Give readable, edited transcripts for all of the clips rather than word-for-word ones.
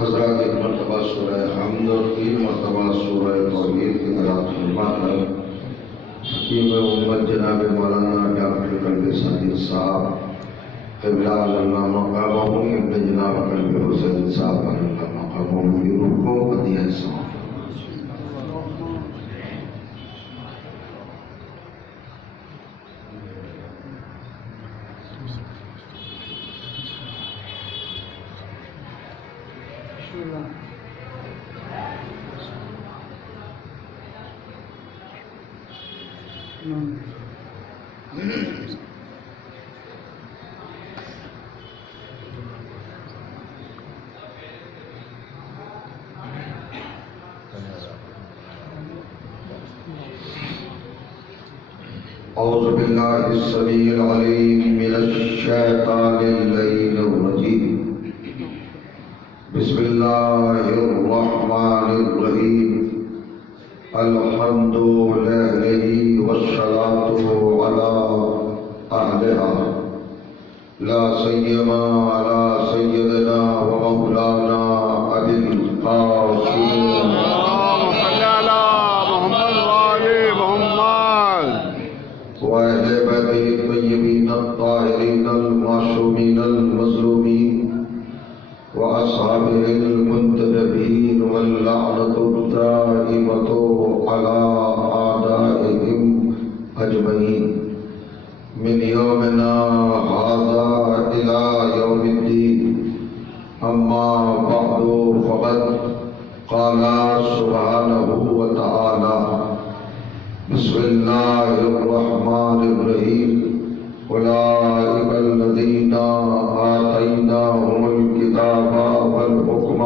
حضرات ایک مرتبہ سورہ حمد اور 3 مرتبہ سورہ توحید کی تلاوت فرما کر حکیم امت جناب مولانا ڈاکٹر قلب ساجد صاحب قبلہ اللہ مقامہ ابن جناب قلب حسین صاحب اللہ مقامہ کی روح کو قدیہ سماع اعوذ باللہ السمیع العلیم من الشیطان اللعین الرجیم بسم اللہ الرحمن الرحیم الحمد للہ والصلاة علی اہلہا لا سیما علی سیدنا و مولانا ابی القاسم وأهل بيته الطيبين الطاهرين المعصومين المظلومين وأصحابه المنتجبين واللعنة الدائمة على أعدائهم أجمعين من يومنا هذا إلى يوم الدين أما بعد فقد قال سبحانه وتعالى بسم اللہ الرحمن الرحیم اولئک الذین آتیناہم الکتاب والحکم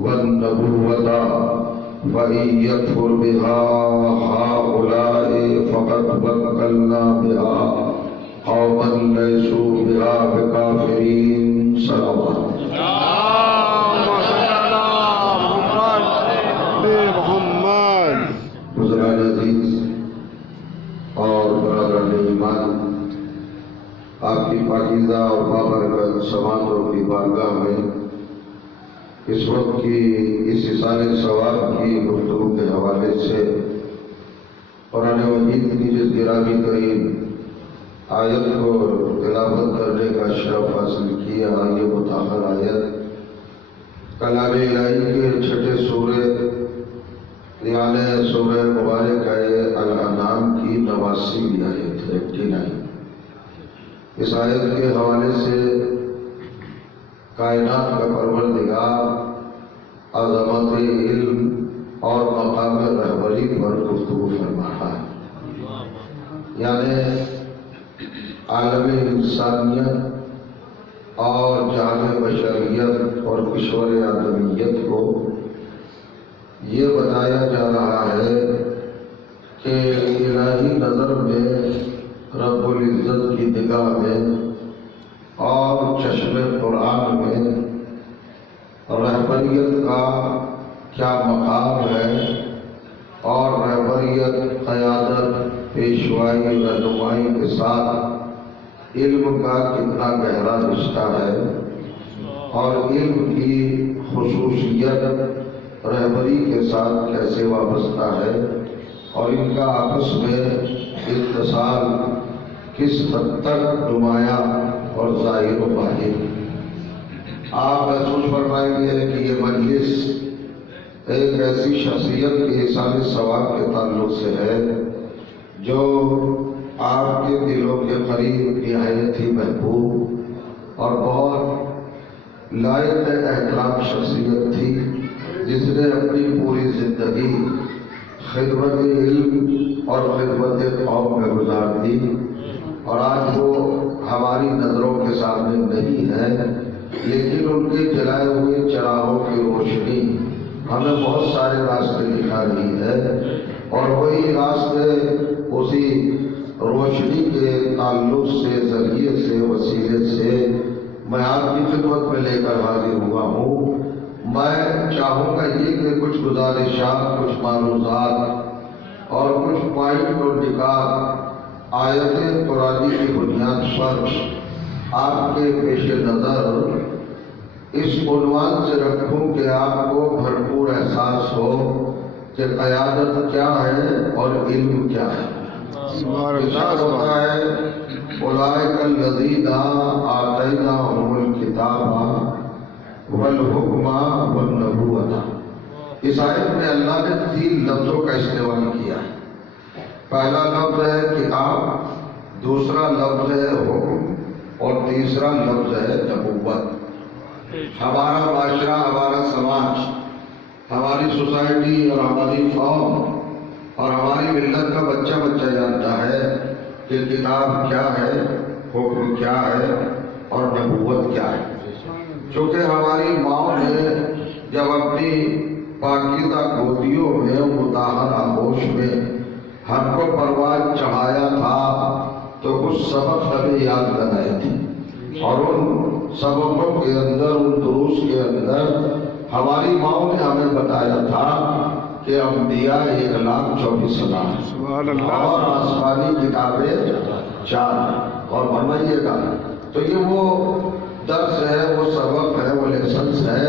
والنبوۃ وإن یکفر بها ہؤلاء فقد وکلنا بها قوما لیسوا بها بکافرین صلوات اور برادران ایمان، آپ کی پاکیزہ اور بابرکت سماعتوں کی بارگاہ میں اس وقت کی اس اِصال ثواب کی گفتگو کے حوالے سے قرآن مجید کی جس گرامی ترین آیت کو تلاوت کرنے کا شرف حاصل کیا، یہ متاخر آیت کلام الہی کے چھٹے سورے یعنی سورہ مبارک ہے الانعام کی 89 آیت ہے 89۔ اس آیت کے حوالے سے کائنات کا پروردگار عظمت علم اور مقام رہبری پر گفتگو فرما رہا ہے، یعنی عالم انسانیت اور جہان بشریت اور کشور آدمیت کو یہ بتایا جا رہا ہے کہ الہی نظر میں رب العزت کی نگاہ میں اور چشم قرآن میں رہبریت کا کیا مقام ہے اور رہبریت، قیادت، پیشوائی، رہنمائی کے ساتھ علم کا کتنا گہرا رشتہ ہے اور علم کی خصوصیت رہبری کے ساتھ کیسے وابستہ ہے اور ان کا آپس میں اتصال کس حد تک نمایاں اور ظاہر و باہر۔ آپ محسوس فرمائیں گے کہ یہ مجلس ایک ایسی شخصیت کے اِصال ثواب کے تعلق سے ہے جو آپ کے دلوں کے قریب نہایت ہی محبوب اور بہت لائق احترام شخصیت تھی، جس نے اپنی پوری زندگی خدمت علم اور خدمت قوم میں گزار دی، اور آج وہ ہماری نظروں کے سامنے نہیں ہے، لیکن ان کے جلائے ہوئے چراغوں کی روشنی ہمیں بہت سارے راستے دکھا رہی ہے، اور وہی راستے اسی روشنی کے تعلق سے، ذریعے سے، وسیلے سے میں آپ کی خدمت میں لے کر حاضر ہوا ہوں۔ میں چاہوں گا یہ کہ کچھ گزارشات، کچھ معروضات اور کچھ پوائنٹ اور نکات آیت قرآنی کی بنیاد پر آپ کے پیش نظر اس عنوان سے رکھوں کہ آپ کو بھرپور احساس ہو کہ قیادت کیا ہے اور علم کیا ہے۔ ارشاد ہوتا ہے اولئک الذین آتیناہم الکتاب والحکم والنبوۃ۔ اس آیت میں اللہ نے 3 لفظوں کا استعمال کیا ہے۔ پہلا لفظ ہے کتاب، دوسرا لفظ ہے حکم اور تیسرا لفظ ہے نبوت۔ ہمارا معاشرہ، ہمارا سماج، ہماری سوسائٹی اور ہماری قوم اور ہماری ملت کا بچہ جانتا ہے کہ کتاب کیا ہے، حکم کیا ہے اور نبوت کیا ہے۔ چونکہ ہماری ماں نے جب اپنی پاکیزہ گودیوں میں مطہر آغوش میں ہم کو پروان چڑھایا تھا تو کچھ سبق ہمیں یاد کرائے تھے، اور ان سبقوں کے اندر، ان دروس کے اندر ہماری ماں نے ہمیں بتایا تھا کہ انبیاء 1,24,000 اور آسمانی کتابیں 4۔ اور فرمائیے گا تو یہ وہ درس ہے، وہ سبق ہے، وہ لیسنس ہے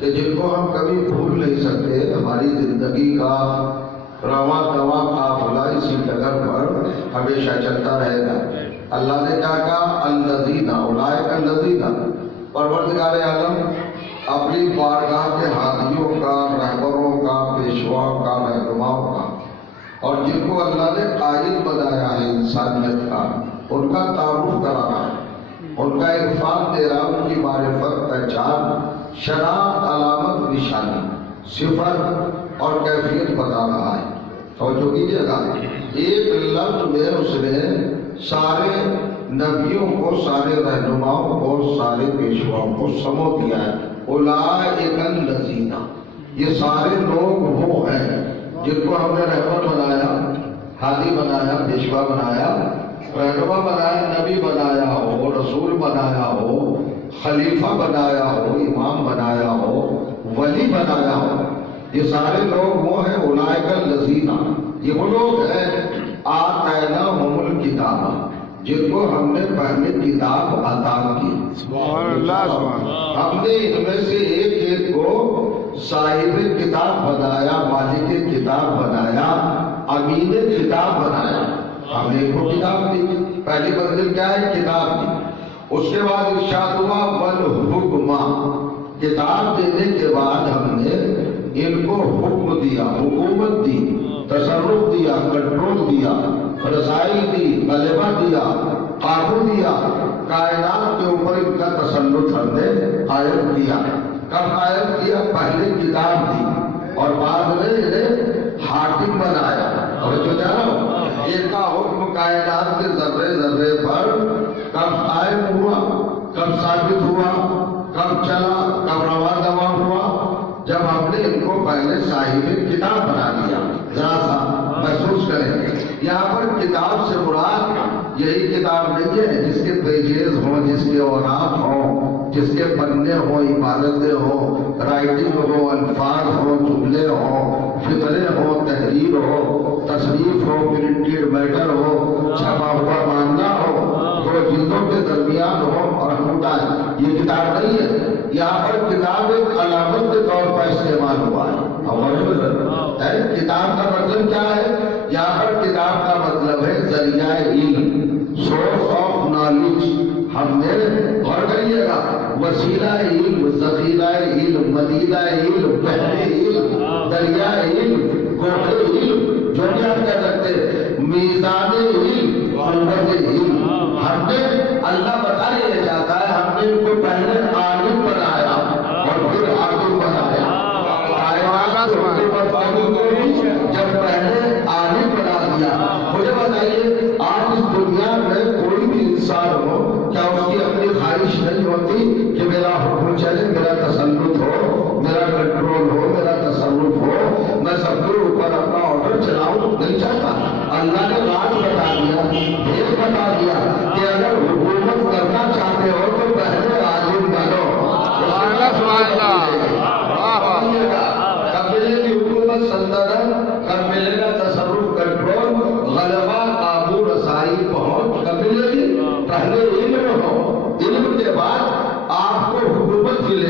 کہ جن کو ہم کبھی بھول نہیں سکتے۔ ہماری زندگی کا رواں دواں قافلہ اسی ڈگر پر ہمیشہ چلتا رہے گا۔ اللہ نے کیا کہا؟ الذین، اولئک الذین، پروردگار عالم اپنی بارگاہ کے ہادیوں کا، رہبروں کا، پیشواؤں کا، رہنماؤں کا، اور جن کو اللہ نے قائد بنایا ہے انسانیت کا، ان کا تعارف کرا رہا ہے، ان کا عرفان دے رہا، ان کی معرفت، پہچان، شناخت، علامت، نشانی، صفت اور کیفیت بتا رہا ہے۔ توجہ کیجیے گا، ایک لفظ میں اس نے سارے نبیوں کو، سارے رہنماؤں کو، سارے پیشواؤں کو سمو دیا ہے۔ اولئک الذین، یہ سارے لوگ وہ ہیں جن کو ہم نے رہبر بنایا، ہادی بنایا، پیشوا بنایا، رہنما بنایا، نبی بنایا ہو، رسول بنایا ہو، خلیفہ بنایا ہو، امام بنایا ہو، ولی بنایا ہو۔ یہ سارے لوگ وہ ہیں اولئک الذین، یہ وہ لوگ ہیں آتیناہم الکتاب، جن کو ہم نے پہلے کتاب عطا کی۔ سبحان اللہ، سبحان اللہ۔ ہم نے ان میں سے ایک ایک کو صاحب کتاب بنایا، مالک کتاب بنایا، امین کتاب بنایا۔ ہم نے ایک کو کتاب دی، پہلی منزل کیا ہے؟ کتاب دی۔ اس کے بعد ارشاد ہوا والحکم، کتاب دینے کے بعد ہم نے ان کو حکم دیا، حکومت دی، تصرف دیا، کنٹرول دیا، رسائی دی، غلبہ دیا، قابو دیا، کائنات کے اوپر ان کا تسلط ہم نے قائم کیا۔ کب قائم کیا؟ پہلے کتاب دی اور بعد میں انہیں حاکم بنایا۔ اور جو جانو ان کا حکم کائنات کے ذرے ذرے پر کب قائم ہوا، کب ثابت ہوا، کب چلا، کب رواں دواں ہوا؟ جب ہم نے ان کو پہلے صاحب کتاب بنا دیا۔ ذرا سا محسوس کریں، یہاں پر کتاب سے مراد یہی کتاب نہیں ہے جس کے پیجز ہوں، جس کے اوراق ہوں، جس کے پنے ہوں، عبارتیں ہوں، رائٹنگ ہو، الفاظ ہو، جملے ہوں، فقرے ہوں، تحریر ہو، تصنیف ہو، پرنٹڈ میٹر ہو، چھپا ہوا معاملہ ہو، دو جلدوں کے درمیان ہو اور ہمٹا ہے۔ یہ کتاب نہیں ہے۔ یہاں پر کتاب ایک علامت کے طور پر استعمال ہوا ہے۔ کتاب کا مطلب کیا ہے؟ یہاں پر کتاب کا مطلب ہے ذریعہ علم، سورس آف نالج۔ ہم نے غور کریے گا، وسیلہ علم، ذخیرہ علم، مدینہ علم، بحر علم، دریا علم، کوٹھ علم، جو بھی آپ کہہ سکتے ہیں، میزان علم، قوت علم۔ ہم نے، اللہ بتا یہ چاہتا ہے، ہم نے ان کو پہلے عالم بنایا اور پھر حاکم بنایا۔ جب پہلے عالم بنا دیا، مجھے بتائیے آج اس دنیا میں کوئی بھی انسان ہو، کیا اس کی اپنی خواہش نہیں ہوتی کہ میرا حکم چلے، میرا تسلط ہو، میرا کنٹرول ہو، میرا تصرف ہو، میں سب کے اوپر اپنا آرڈر چلاؤں؟ نہیں چاہتا۔ اللہ نے راز بتا دیا، بھید بتا دیا کہ اگر حکومت کرنا چاہتے ہو تو پہلے عالم بنو۔ کب ملے گی حکومت، سلطنت؟ کب ملے گا تصرف، کنٹرول، غلبہ، قابو، رسائی، پہنچ؟ کب ملے گی؟ پہلے علم ہو، علم کے بعد آپ کو حکومت ملے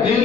3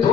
2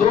2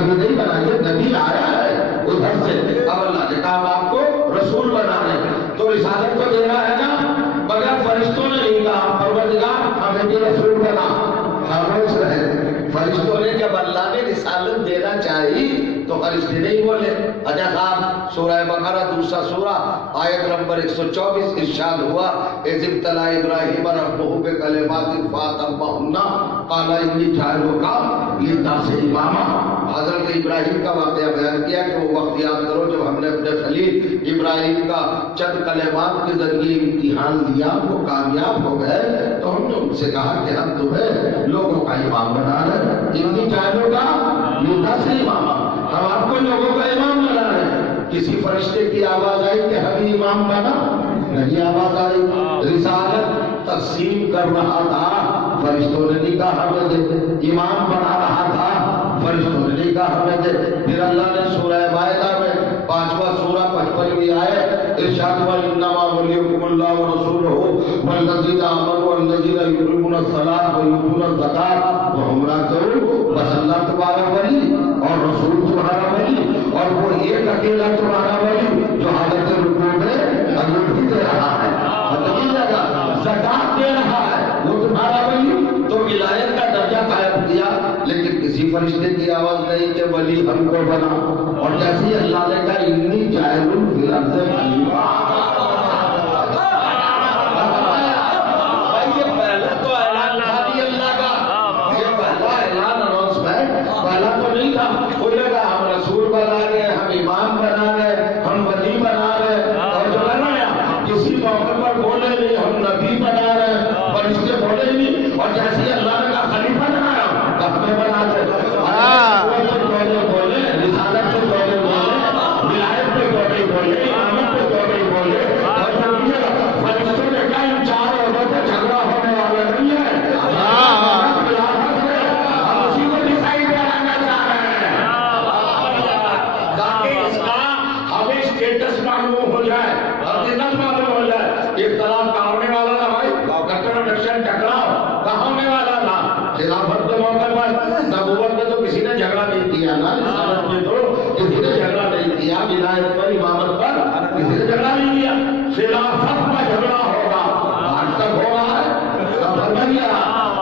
نبی نہیں بنا، یہ نبی آیا ہے ادھر سے، اب اللہ نے کہا ہم آپ کو رسول بنا رہے ہیں، تو رسالت تو دینا ہے نا، مگر فرشتوں نے نہیں کہا پروردگار ہمیں بھی رسول بنا، خاموش رہے۔ فرشتوں نے جب اللہ نے رسالت دینا چاہی تو فرشتے نہیں بولے۔ اچھا صاحب سورہ بقرہ دوسرا سورہ آیت نمبر 124 ارشاد ہوا اذ ابتلی ابراہیم ربہ بکلمات فاتمہن قال انی جاعلک للناس اماما۔ حضرت ابراہیم کا واقعہ بیان کیا کہ وہ وقت یاد کرو جب ہم نے اپنے خلیل ابراہیم کا چند کلمات کے ذریعے امتحان لیا، وہ کامیاب ہو گئے تو ہم نے ان سے کہا کہ ہم تمہیں لوگوں کا امام بنا رہے ہیں، انی جاعلک للناس اماما، ہم آپ کو لوگوں کا امام بنا رہے ہیں۔ کسی فرشتے کی آواز آئی کہ ہمیں امام بنا؟ نہیں آواز آئی۔ رسالت تقسیم کر رہا تھا، فرشتوں نے نہیں کہا ہمیں دے، امام بنا رہا تھا، فرشتوں نے نہیں کہا ہمیں دے۔ پھر اللہ نے سورہ مائدہ میں 5واں سورہ 55ویں آیت ارشاد ہوا انما ولیکم اللہ ورسولہ والذین آمنوا والذین یقیمون الصلاۃ ویؤتون الزکاۃ وهم راکعون۔ بس اللہ تمہارا ولی اور رسول تمہارا ولی اور وہ ایک اکیلا تمہارا ولی جو حالت رکوع میں انگوٹھی دے رہا ہے، زکات دے رہا ہے، وہ تمہارا ولی۔ تو ولایت کا درجہ قائم کیا، لیکن کسی فرشتے کی آواز نہیں کہ ولی ہم کو بنا۔ اور جیسے اللہ نے کہا انی جاعل فی الارض خلیفہ، یہ پہلا تو اعلان تھا اللہ کا، یہ پہلا اعلان اناؤنسمنٹ پہلا تو نہیں تھا۔ وہ یہ کہا ہم رسول بنا رہے ہیں، ہم امام بنا رہے ہیں، ہم ولی بنا رہے ہیں، اور جو بنایا کسی موقع پر بولے نہیں ہم نبی بنا رہے ہیں، فرشتے بولے نہیں، اور جیسے اللہ نے کہا خلیفہ بنایا ہمیں بنا دے۔ بولے رسالت پہ بولے ولایت پہ بولے امامت پہ بولے، اور فرشتوں نے کہا ان چار عہدوں پہ جھگڑا ہونے والا نہیں ہے، ہم اسی کو ڈیسائیڈ کرانا چاہ رہے ہیں تاکہ اس کا ہمیں اسٹیٹس معلوم ہو جائے، عقیدت معلوم ہو جائے۔ اختلاف کا ہونے والا تھا بھائی، کنٹراڈکشن ٹکراؤ کا ہونے والا تھا۔ خلافت کے موقع پر نبوت میں تو کسی نے جھگڑا نہیں کیا نا، رسالت میں تو کسی نے جھگڑا نہیں کیا، ولایت پر امامت پر کسی نے جھگڑا نہیں کیا۔ خلافت پر جھگڑا ہوگا، آج تک ہو رہا ہے،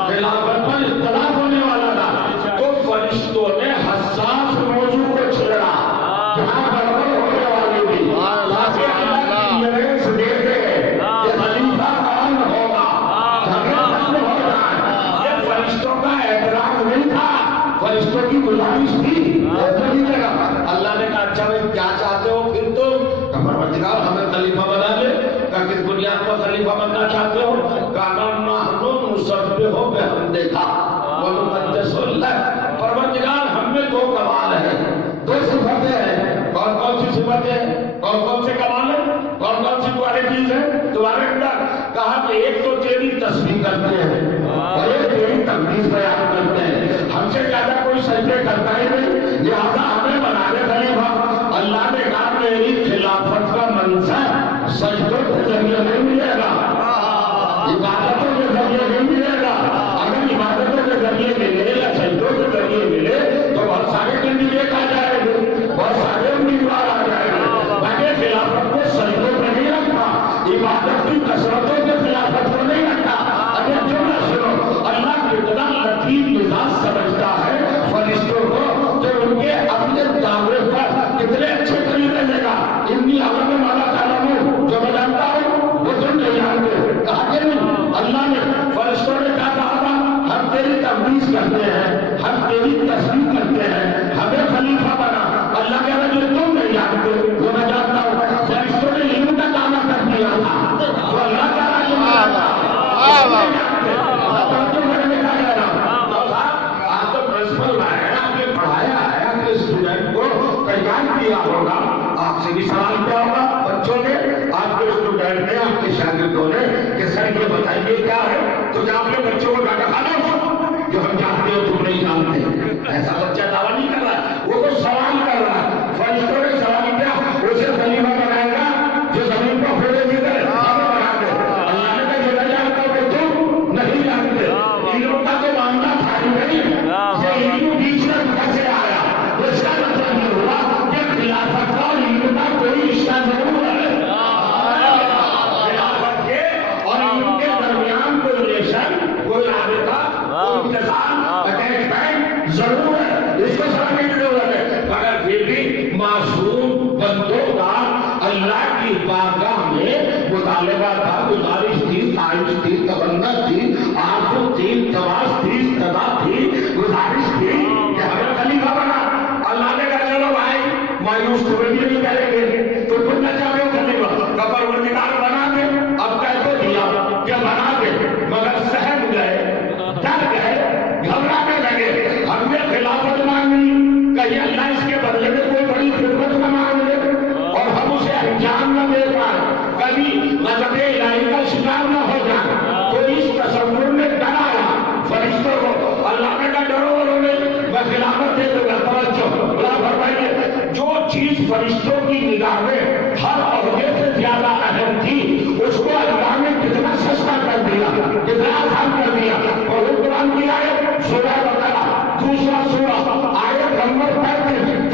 خلافت پر اختلاف ہونے والا تھا تو فرشتوں نے حساس موضوع کو چھیڑا جہاں گڑبڑ ہونے والی تھی، تاکہ اللہ کی کلیئرنس دے دے کہ خلیفہ کون ہوگا، جھگڑا ختم ہو جائے۔ یہ فرشتوں کا اعتراف نہیں تھا، فرشتوں کی گزارش تھی۔ اللہ نے کہا اچھا بھائی کیا چاہتے ہو پھر تم؟ پروردگار ہمیں خلیفہ بنا دے۔ کہ کس بنیاد پر خلیفہ بننا چاہتے ہو؟ کہا نحن نسبح بحمدک ونقدس لک۔ پروردگار ہم میں دو کمال ہیں، دو صفتیں ہیں۔ کون کون سی صفتیں ہیں؟ کون کون سے کمال ہیں؟ کون کون سی کوالٹیز ہیں تمہارے اندر؟ کہا کہ ایک تو تیری تسبیح کرتے ہیں اور ایک تیری تقدیس بیان کرتے ہیں، ہم سے زیادہ کوئی سجدے کرتا ہی نہیں، لہٰذا ہمیں بنا دے خلیفہ۔ اللہ نے کہا میری خلافت کا منصب سجدوں کے ذریعے نہیں ملے گا، عبادتوں کے ذریعے نہیں ملے گا۔ اگر عبادتوں کے ذریعے ملے یا سجدوں کے ذریعے ملے تو بہت سارے کینڈیڈیٹ آ جائیں گے، بہت سارے امیدوار آ جائیں گے۔ میں نے خلافت کو سجدوں پہ نہیں رکھا، عبادت کی کثرتوں کے خلافت کو نہیں رکھا۔ اگر جو نہ سنو اللہ کتنا لطیف مزاج سمجھتا ہے فرشتوں کو کہ ان کے اپنے دعوے پر کتنے اچھے طریقے دے گا۔ انی علم والا تعلم جو میں جانتا ہوں وہ تم نہیں جانتے، کہا کہ نہیں۔ اللہ نے فرشتوں نے کہا تھا ہم تیری تقدیس کرتے ہیں، ہم تیری تسبیح کرتے ہیں، ہمیں خلیفہ بنا۔ اللہ کہہ رہا جو تم نہیں جانتے وہ میں جانتا ہوں۔ فرشتوں نے علم کا دعویٰ کر دیا تھا تو اللہ کہہ رہا یہ آپ تو پرنسپل لائے ہیں، آپ نے پڑھایا ہے، اپنے اسٹوڈنٹ کو تیار کیا ہوگا، آپ سے بھی سوال کیا ہوگا بچوں نے، آپ کے اسٹوڈنٹ نے، آپ کے شاگردوں نے کہ سر یہ بتائیے کیا ہے، تو کیا آپ نے بچوں کو ڈاٹا کھانا ہوگا جو ہم جانتے ہو تم نہیں جانتے؟ ایسا بچہ دعویٰ نہیں کر رہا ہے، وہ تو سوال کر رہا ہے۔ فرشتوں نے سوال کیا اسے خلیفہ بنائے گا جو زمین کو پھیرے سے کرے، بنا دے۔ اللہ نے کہا یہ جانتا ہو کہ تم نہیں جانتے، علم کا تو معاملہ تھا ہی نہیں، یہ علم بیچ میں کیسے آیا؟ یہ ضرور ہے، اس کو سمجھنے کی ضرورت ہے، مگر پھر بھی معصوم بندوں کا اللہ کی بارگاہ میں مطالبہ تھا، گزارش تھی، خواہش تھی، تمنا تھی، آرزو تھی، تواس تھی، استدا تھی، گزارش تھی کہ ہمیں خلیفہ بنا۔ اللہ نے کہا چلو بھائی مایوس تمہیں بھی نہیں کریں گے، تو تم نہ چاہتے ہو خلیفہ کا پروردگار بنا دے، اب کہہ تو دیا کہ بنا دے، مگر سہم گئے، ڈر گئے، گھبرانے لگے، ہم نے خلافت مانگی، کہیں اللہ اس کے بدلے میں کوئی بڑی خدمت نہ مانگ لے اور ہم اسے انجام نہ دے پائے، کبھی غضب الہی کا شکار نہ ہو جائے۔ تو اس تصور میں ڈرایا فرشتوں کو، اللہ نے کہا ڈرو اور انہیں میں خلافت دے دوں گا۔ توجہ اللہ فرمائیے، جو چیز فرشتوں کی نگاہ میں ہر عہدے سے زیادہ اہم تھی، اس کو اللہ نے کتنا سستا کر دیا، کتنا آسان کر دیا۔ اور قرآن کی آیت سورہ بقرہ دوسرا سورہ آیت نمبر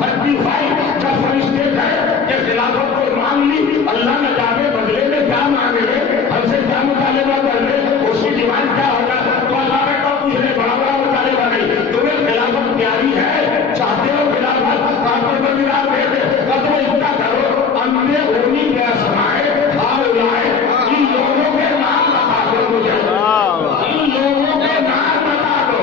35 جب فرشتے گئے کہ خلافت کو مانگ لی، اللہ نے جانے بدلے میں کیا مانگ لے، ہم سے کیا مطالبہ کر لے، اس کی ڈیمانڈ کیا ہوگا، تو اللہ نے کہا کچھ نہیں، بڑا بڑا مطالبہ نہیں، تمہیں خلافت پیاری ہے، چاہتے ہو خلافت، پروردگار دے دے، تم اتنا کرو، اندھے ہونی کے اسمائے ہاؤلائے، ان لوگوں کے نام بتا دو مجھے، ان لوگوں کے نام بتا دو۔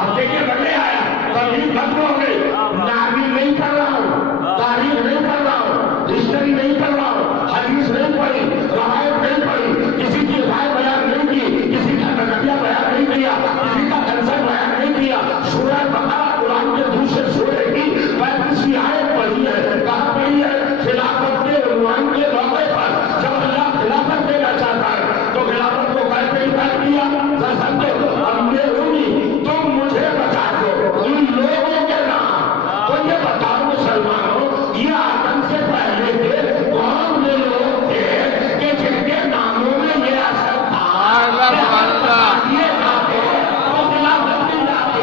اب دیکھیے بڑے آیا، تبلیغ ختم ہو گئی، نامی نہیں کر رہا ہوں، تاریخ نہیں کر رہا ہوں، ہسٹری نہیں کر رہا ہوں، حدیث نہیں پڑھی، روایت نہیں پڑھی، کسی کی رائے بیان نہیں کی، کسی کا نظریہ بیان نہیں کیا، کسی کا کنسرٹ بیان نہیں کیا۔ سورہ بقرہ قرآن کے دوسرے سورے کی 35ویں آیت پڑھی ہے، کہاں پڑھی ہے؟ خلافت کے عنوان کے موقع پر جب اللہ خلافت دینا چاہتا ہے تو خلافت کو کیسے انکار کیا؟ سمجھو، تم مجھے بتا دو ان لوگوں کے نام۔ تو یہ بتاؤ مسلمانوں، یہ آدم سے پہلے کے کون سے لوگ تھے کہ جن کے ناموں میں یہ اثر تھا؟ یہ نام تو خلافت کی جاتی۔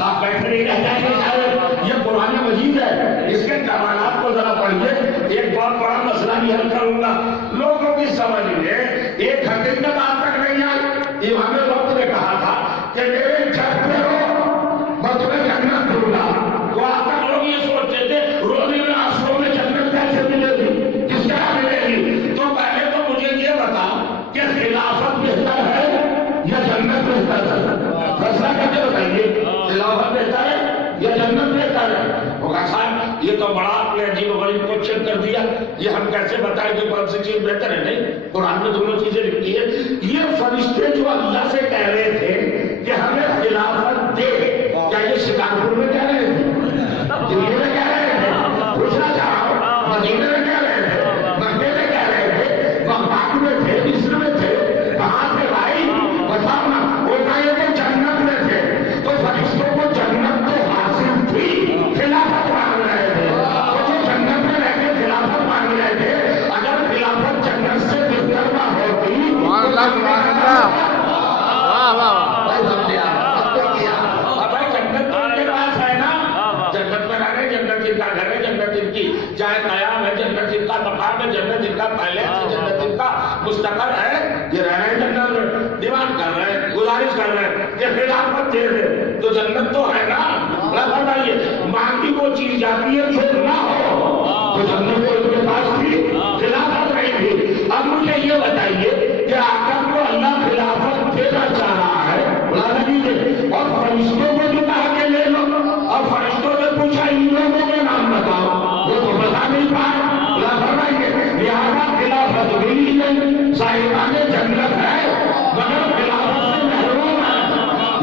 آپ بیٹھے نہیں رہ جائیں گے شاید، یہ قرآن مجید ہے، اس کے کمالات کو ذرا پڑھیے۔ ایک بہت بڑا مسئلہ بھی حل کروں گا، لوگوں کی سمجھ میں ایک حقیقت آج تک نہیں آئی۔ امام وقت نے کہا تھا کہ میرے جگ پہ ہو بس میں جنت دوں گا، تو آج تک لوگ یہ سوچتے تھے روزی میں آسروں میں جنت کیسے ملے گی، کس طرح ملے گی؟ تو پہلے تو مجھے یہ بتاؤ کہ خلافت بہتر ہے یا جنت بہتر ہے؟ فیصلہ کر کے بتائیے، خلافت بہتر ہے یا جنت بہتر ہے؟ ہوگا صاحب یہ تو بڑا آپ نے عجیب و غریب کوشچن کر دیا، یہ ہم کیسے بتائیں کہ کون سی چیز بہتر ہے؟ نہیں، قرآن میں دونوں چیزیں لکھی ہے۔ یہ فرشتے جو اللہ سے کہہ رہے تھے کہ ہمیں خلافت دے، کیا یہ شکارپور میں کہہ رہے تھے، دلی میں کہہ رہے تھے، پوچھنا چاہو مدینے میں کہہ رہے تھے، مکے میں کہہ رہے تھے، بغداد میں تھے، مصر میں تھے، کہاں تھے بھائی بتاؤ نا؟ وہ کہے کہ جنت میں تھے، تو فرشتوں کو جنت تو حاصل تھی، خلافت مانگ رہے تھے، تو جو جنت میں رہ کے خلافت مانگ رہے تھے، اگر خلافت جنت سے بہتر نہ ہوتی چاہے قیام ہے، جنت جن کا مقام ہے، جنت جن کا پہلے سے، جنت جن کا مستقر ہے، یہ رہ رہے ہیں جنت میں، ڈیمانڈ کر رہے ہیں، گزارش کر رہے ہیں کہ خلافت دے دے، تو جنت تو ہے نا۔ فرمائیے مانگی وہ چیز جاتی ہے جو نہ ہو، تو جنت کو ان کے پاس تھی، خلافت نہیں تھی۔ اب مجھے یہ بتائیے کہ آدم کو اللہ خلافت دینا چاہ رہا ہے، بلا دیجیے، اور فرشتوں کو جو کہا کہ لے لو، اور فرشتوں نے پوچھا ان لوگوں کے نام بتاؤ، وہ تو بتا نہیں پائے۔ فرمائیے لہٰذا خلافت ملی نہیں، صاحبان جنت ہے مگر خلافت سے محروم ہے،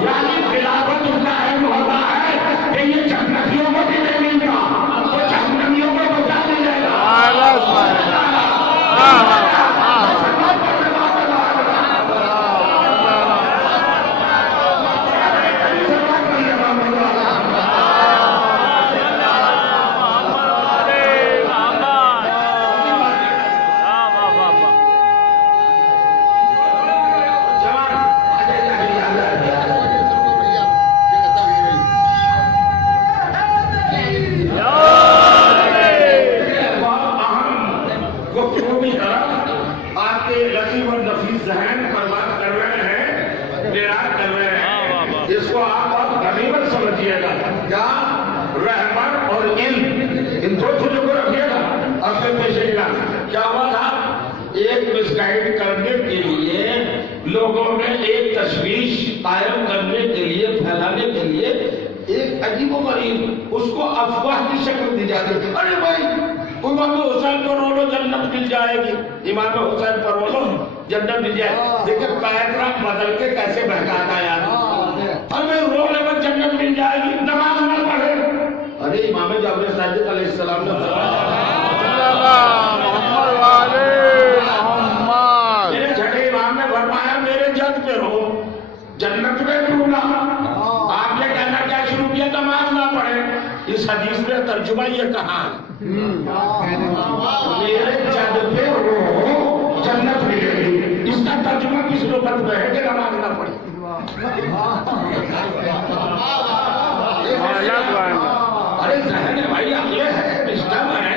یعنی خلافت ان کا اہم ہوتا ہے کہ یہ جنتیوں کو بھی نہیں ملتا، تو جہنمیوں کو بچا نہیں جائے گا۔ آپ کے لطیف اور نفیس ذہن پر کو آپ اور غنیمت سمجھیے گا. کیا؟ رحمت اور علم، ان دو چیزوں کو رکھیے گا اپنے پیشے گا. کیا ہوا تھا؟ ایک مس گائیڈ کرنے کے لیے لوگوں میں ایک تشویش قائم کرنے کے لیے، پھیلانے کے لیے ایک عجیب و غریب اس کو افواہ کی شکل دی جاتی ہے. ارے بھائی امام حسین پر رو لو جنت مل جائے گی، امام حسین پر رو لو جنت مل جائے گی. دیکھیں پیغام بدل کے کیسے بہکاتا ہے یار. ارے رو لے پر جنت مل جائے گی، نماز نہ پڑھے. ارے امام جعفر صادق علیہ السلام نے میرے چھٹے امام نے فرمایا میرے جد پہ رو جنت میں دوں گا. آپ نے کہنا کیا شروع کیا؟ نماز نہ پڑھے. اس حدیث میں ترجمہ یہ کہا میرے جد پہ رو جنت ملے گی. اس کا ترجمہ کس لغت میں ہے کہ نماز نہ پڑھے. ارے ذہن ہے بھائی، عقل ہے، وژڈم ہے،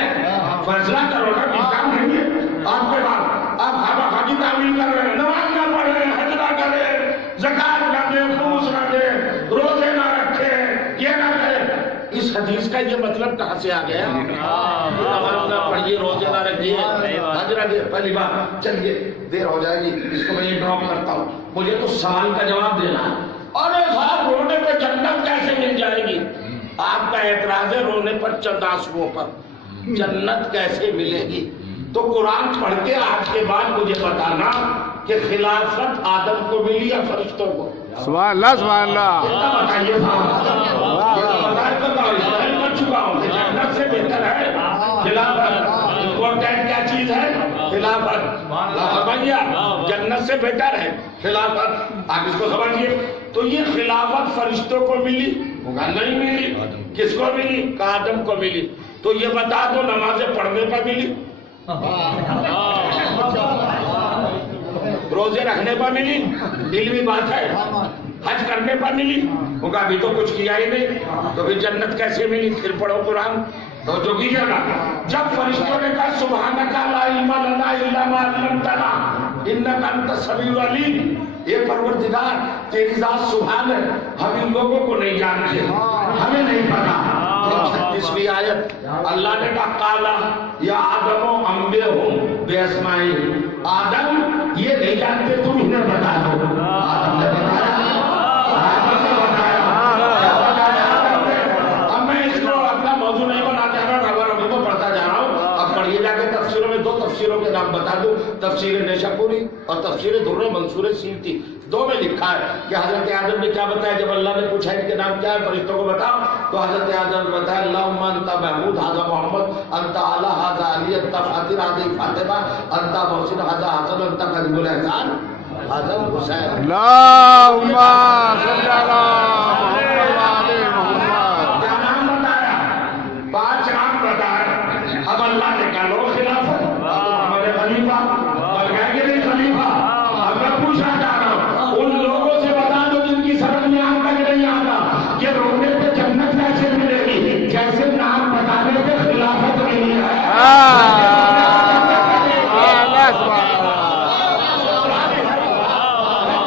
فیصلہ کرو نا. وژڈم نہیں ہے آپ کے بعد. آپ خواہ خواہ کی تعمیل کر رہے ہیں، نماز نہ پڑھے، حج نہ کرے، زکات نہ دے، خمس نہ دے، روزے نہ رکھے، یہ نہ کرے. اس حدیث کا یہ مطلب کہاں سے آ گیا؟ نماز نہ پڑھیے، روزے نہ رکھیے، حج نہ دے. پہلی بات چلیے دیر ہو جائے گی، اس کو میں یہ ڈراپ کرتا ہوں. مجھے تو سوال کا جواب دینا ہے. ارے صاحب رونے پہ جنت کیسے مل جائے گی؟ آپ کا اعتراض ہے رونے پر چند آنسوؤں پر جنت کیسے ملے گی؟ تو قرآن پڑھ کے آج کے بعد مجھے بتانا کہ خلافت آدم کو ملی یا فرشتوں کو؟ سبحان اللہ سبحان اللہ. کتنا بتائیے صاحب، یہ تو بتا کر چکا ہوں کہ جنت سے بہتر ہے خلافت. امپورٹنٹ کیا چیز ہے؟ خلافت. فرمائیے جنت سے بہتر ہے خلافت. آپ اس کو سمجھیے. تو یہ خلافت فرشتوں کو ملی؟ نہیں ملی. کس کو ملی؟ آدم کو ملی. تو یہ بتا دو نمازیں پڑھنے پر ملی، روزے رکھنے پر ملی، علمی بات ہے، حج کرنے پر ملی. وہ کہا ابھی تو کچھ کیا ہی نہیں، تو پھر جنت کیسے ملی؟ پھر پڑھو قرآن. تو جو کیجیے گا جب فرشتوں نے کہا سبحانک لا علم لنا الا ما علمتنا انک انت السمیع العلیم، اے پروردگار تیری ذات سبحان ہے، ہم ان لوگوں کو نہیں جانتے، ہمیں نہیں پتا. 36ویں آیت اللہ نے کہا قالا یا آدم انبئہم باسمائہم، آدم یہ نہیں جانتے تم انہیں بتا دو. آدم نے بتایا، آدم نے بتایا. اب میں اس کو اپنا موضوع نہیں بنا چاہ رہا، خبر ابھی تو پڑھتا جا رہا ہوں. اب پڑھیے جا کے تفسیروں میں 2 تفسیروں کے نام بتا دوں، تفسیر نیشاپوری اور تفسیر در منصور سیوطی. 2 میں لکھا ہے کہ حضرت آدم نے کیا بتایا جب اللہ نے پوچھا ان کے نام کیا ہے فرشتوں کو بتاؤ، تو حضرت آدم نے بتایا اللہم انت محمود ھذا محمد انت اعلی ھذا علی انت فاطر ھذا فاطمہ انت محسن ھذا حسن انت قریب الاحسان ھذا حسین. اللہم صلی علی محمد وعلی محمد. کیا نام بتایا؟ 5 نام بتایا. اب اللہ نے کہا لو خلافت ہمارے خلیفہ اور کہہ کے نہیں خلیفہ. اب میں پوچھنا چاہ رہا ہوں ان لوگوں سے بتا دو جن کی سمجھ میں آج تک نہیں آتا کہ رونے پہ جنت کیسے ملے گی، جیسے نام بتانے پہ خلافت ملی ہے.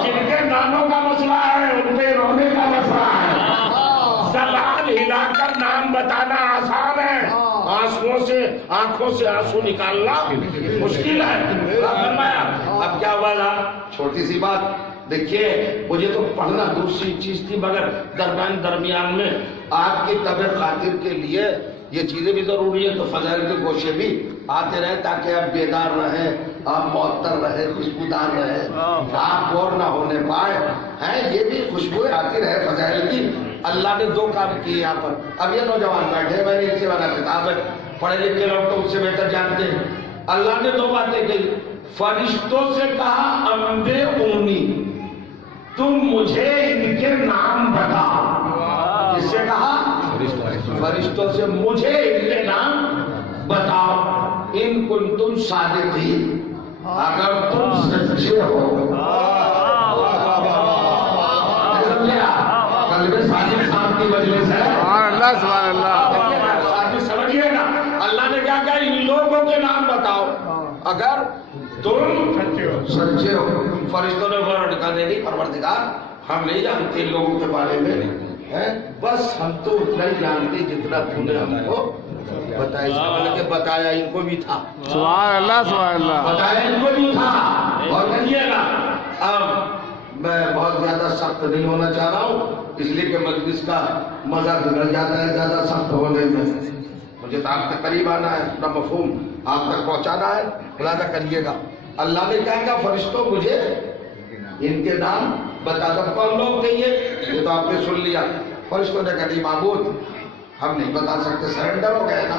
جن کے ناموں کا مسئلہ ہے ان پہ رونے کا مسئلہ ہے. زبان ہلا کر نام بتانا آسان ہے، آنکھوں سے آنسو نکالنا مشکل ہے. اب کیا ہوا تھا؟ چھوٹی سی بات دیکھیے، مجھے تو پڑھنا دوسری چیز تھی، مگر درمیان میں آپ کی طبیعت خاطر کے لیے یہ چیزیں بھی ضروری ہے. تو فضائل کے گوشے بھی آتے رہے تاکہ آپ بیدار رہیں، آپ معطر رہیں، خوشبودار رہیں، آپ غور نہ ہونے پائے ہیں. یہ بھی خوشبو آتی رہے فضائل کی. اللہ نے 2 کام کیے یہاں پر. اب یہ نوجوان بیٹھے، میں نے ان سے والا خطاب ہے، پڑھے لکھے لوگ تو اس سے بہتر جانتے ہیں. اللہ نے 2 باتیں کہی. فرشتوں سے کہا انبئونی، تم مجھے ان کے نام بتاؤ. کس سے کہا؟ فرشتوں سے مجھے ان کے نام بتاؤ. ان کنتم صادقین، اگر تم سچے ہو. قلب صادق صاحب کی وجہ سے سبحان اللہ سبحان اللہ. صادق سمجھیے نا. اللہ نے کیا کہا ان لوگوں کے نام بتاؤ اگر تم سچے ہو. فرشتوں نے فرمایا نہیں پروردگار ہم نہیں جانتے لوگوں کے بارے میں ہیں، بس ہم تو اتنا ہی جانتے جتنا تو نے ہم کو بتایا، اس کا مطلب کہ بتایا ان کو بھی تھا، سبحان اللہ سبحان اللہ. بتایا ان کو بھی تھا. اور کہیے گا اب میں بہت زیادہ سخت نہیں ہونا چاہ رہا ہوں، اس لیے کہ مجلس کا مزہ بگڑ جاتا ہے زیادہ سخت ہونے میں. مجھے تو آپ کے قریب آنا ہے، اپنا مفہوم آپ تک پہنچانا ہے، لہٰذا کریے گا. اللہ نے کہا کہ فرشتوں مجھے ان کے نام بتا دو. کون لوگ تھے یہ تو آپ نے سن لیا. فرشتوں نے کہا نہیں معبود ہم نہیں بتا سکتے، سرنڈر ہو گئے نا.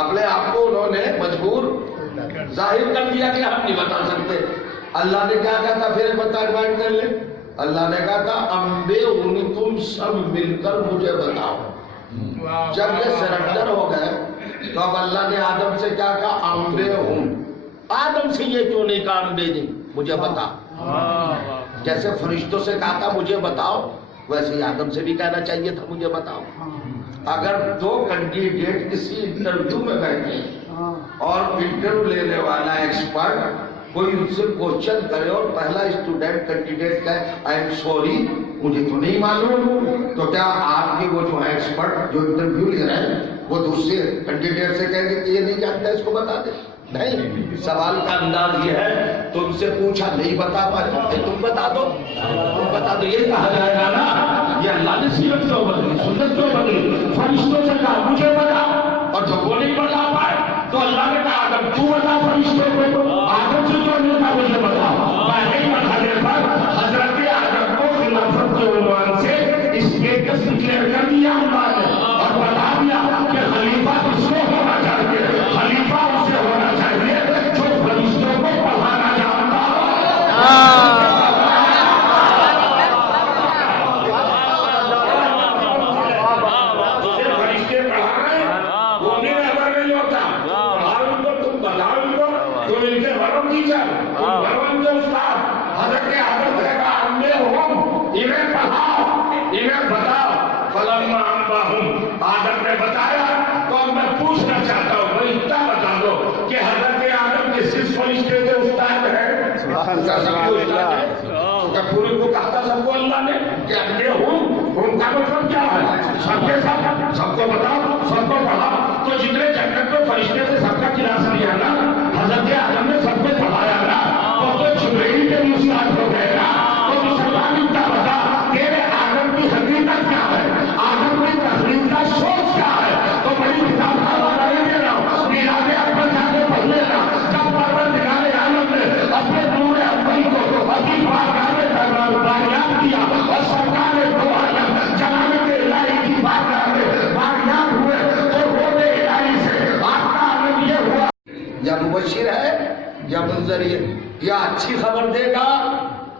اپنے آپ کو انہوں نے مجبور ظاہر کر دیا کہ ہم نہیں بتا سکتے. اللہ نے کیا کہا تھا پھر ایک بتا ایڈوائٹ کر لیں. اللہ نے کہا تھا امبے ان تم سب مل کر مجھے بتاؤ. جب یہ سرنڈر ہو گئے تو اب اللہ نے آدم سے کیا کہا امبے ہوں. آدم سے یہ کیوں نہیں کہا امبے نہیں مجھے بتا. جیسے فرشتوں سے کہا تھا مجھے بتاؤ، ویسے ہی آدم سے بھی کہنا چاہیے تھا مجھے بتاؤ. اگر دو کینڈیڈیٹ کسی انٹرویو میں بیٹھے اور انٹرویو لینے والا ایکسپرٹ کوئی ان سے کوشچن کرے اور پہلا اسٹوڈنٹ کینڈیڈیٹ کہے آئی ایم سوری مجھے تو نہیں معلوم، تو کیا آپ کے وہ جو ہے ایکسپرٹ جو انٹرویو لے رہے ہیں وہ دوسرے کینڈیڈیٹ سے کہیں گے کہ یہ نہیں جانتا اس کو بتا دے؟ نہیں. سوال کا انداز یہ ہے تم سے پوچھا نہیں بتا پائے تم بتا دو، تم بتا دو. یہ کہا جائے گا نا یہ اللہ نے سیرت کیوں بدلی، سنت کیوں بدلی. فرشتوں سے کہا مجھے بتا، اور جب وہ نہیں بتا پائے تو اللہ نے کہا آدم تو بتا فرشتوں کو. آدم سے کیوں نہیں کہا مجھے بتا. پہلے ہی مرحلے پر حضرت آدم کو خلافت کے عنوان سے اسٹیٹس ڈکلیئر کر دیا اللہ نے اور بتا دیا کہ خلیفہ کس کو ہونا چاہیے. خلیفہ اسے ہونا چاہیے جو فرشتوں کو پڑھانا جانتا ہو. فرشتے پڑھا رہے ہیں وہ نہیں نظر نہیں ہوتا. پڑھاؤ ان کو، تم بتاؤ ان کو، تم ان کے بڑوں ٹیچر، تم بڑوں ان کے استاد. حضرت آدم سے کہا امبے ہوں انہیں پڑھاؤ انہیں بتاؤ. فلما انباہم آدم نے بتایا. تو اب میں پوچھنا چاہتا ہوں بھائی اتنا بتا دو کہ حضرت آدم کے صرف فرشتے کے استاد ہیں کیا پوری کو کہا تھا سب کو اللہ نے کہ امبے ہوں ان کا مطلب کیا ہے سب کے ساتھ سب کو بتاؤ سب کو پڑھاؤ. تو جتنے جنت میں فرشتے سے سب کا کلاس لیا نا حضرت آدم نے سب کو پڑھایا نا تو جبرائیل کے بھی استاد ہو گئے نا. تو مسلمان اتنا بتا تیرے آدم کی حقیقت کیا ہے، آدم کی تحریر کا سوچ کیا ہے. تو بڑی کتاب کا حوالہ نہیں دے رہا ہوں، میلاد اکبر جا کے پڑھ لینا. جب پروردگار عالم نے اپنے نور اکبر کو اپنی بارگاہ میں باریاب کیا اور سرکار دو عالم جلالت الہی کی بارگاہ میں باریاب ہوئے تو رونے الہی سے آپ کا عالم یہ ہوا یا مبشر ہے یا منذر ہے، یا اچھی خبر دے گا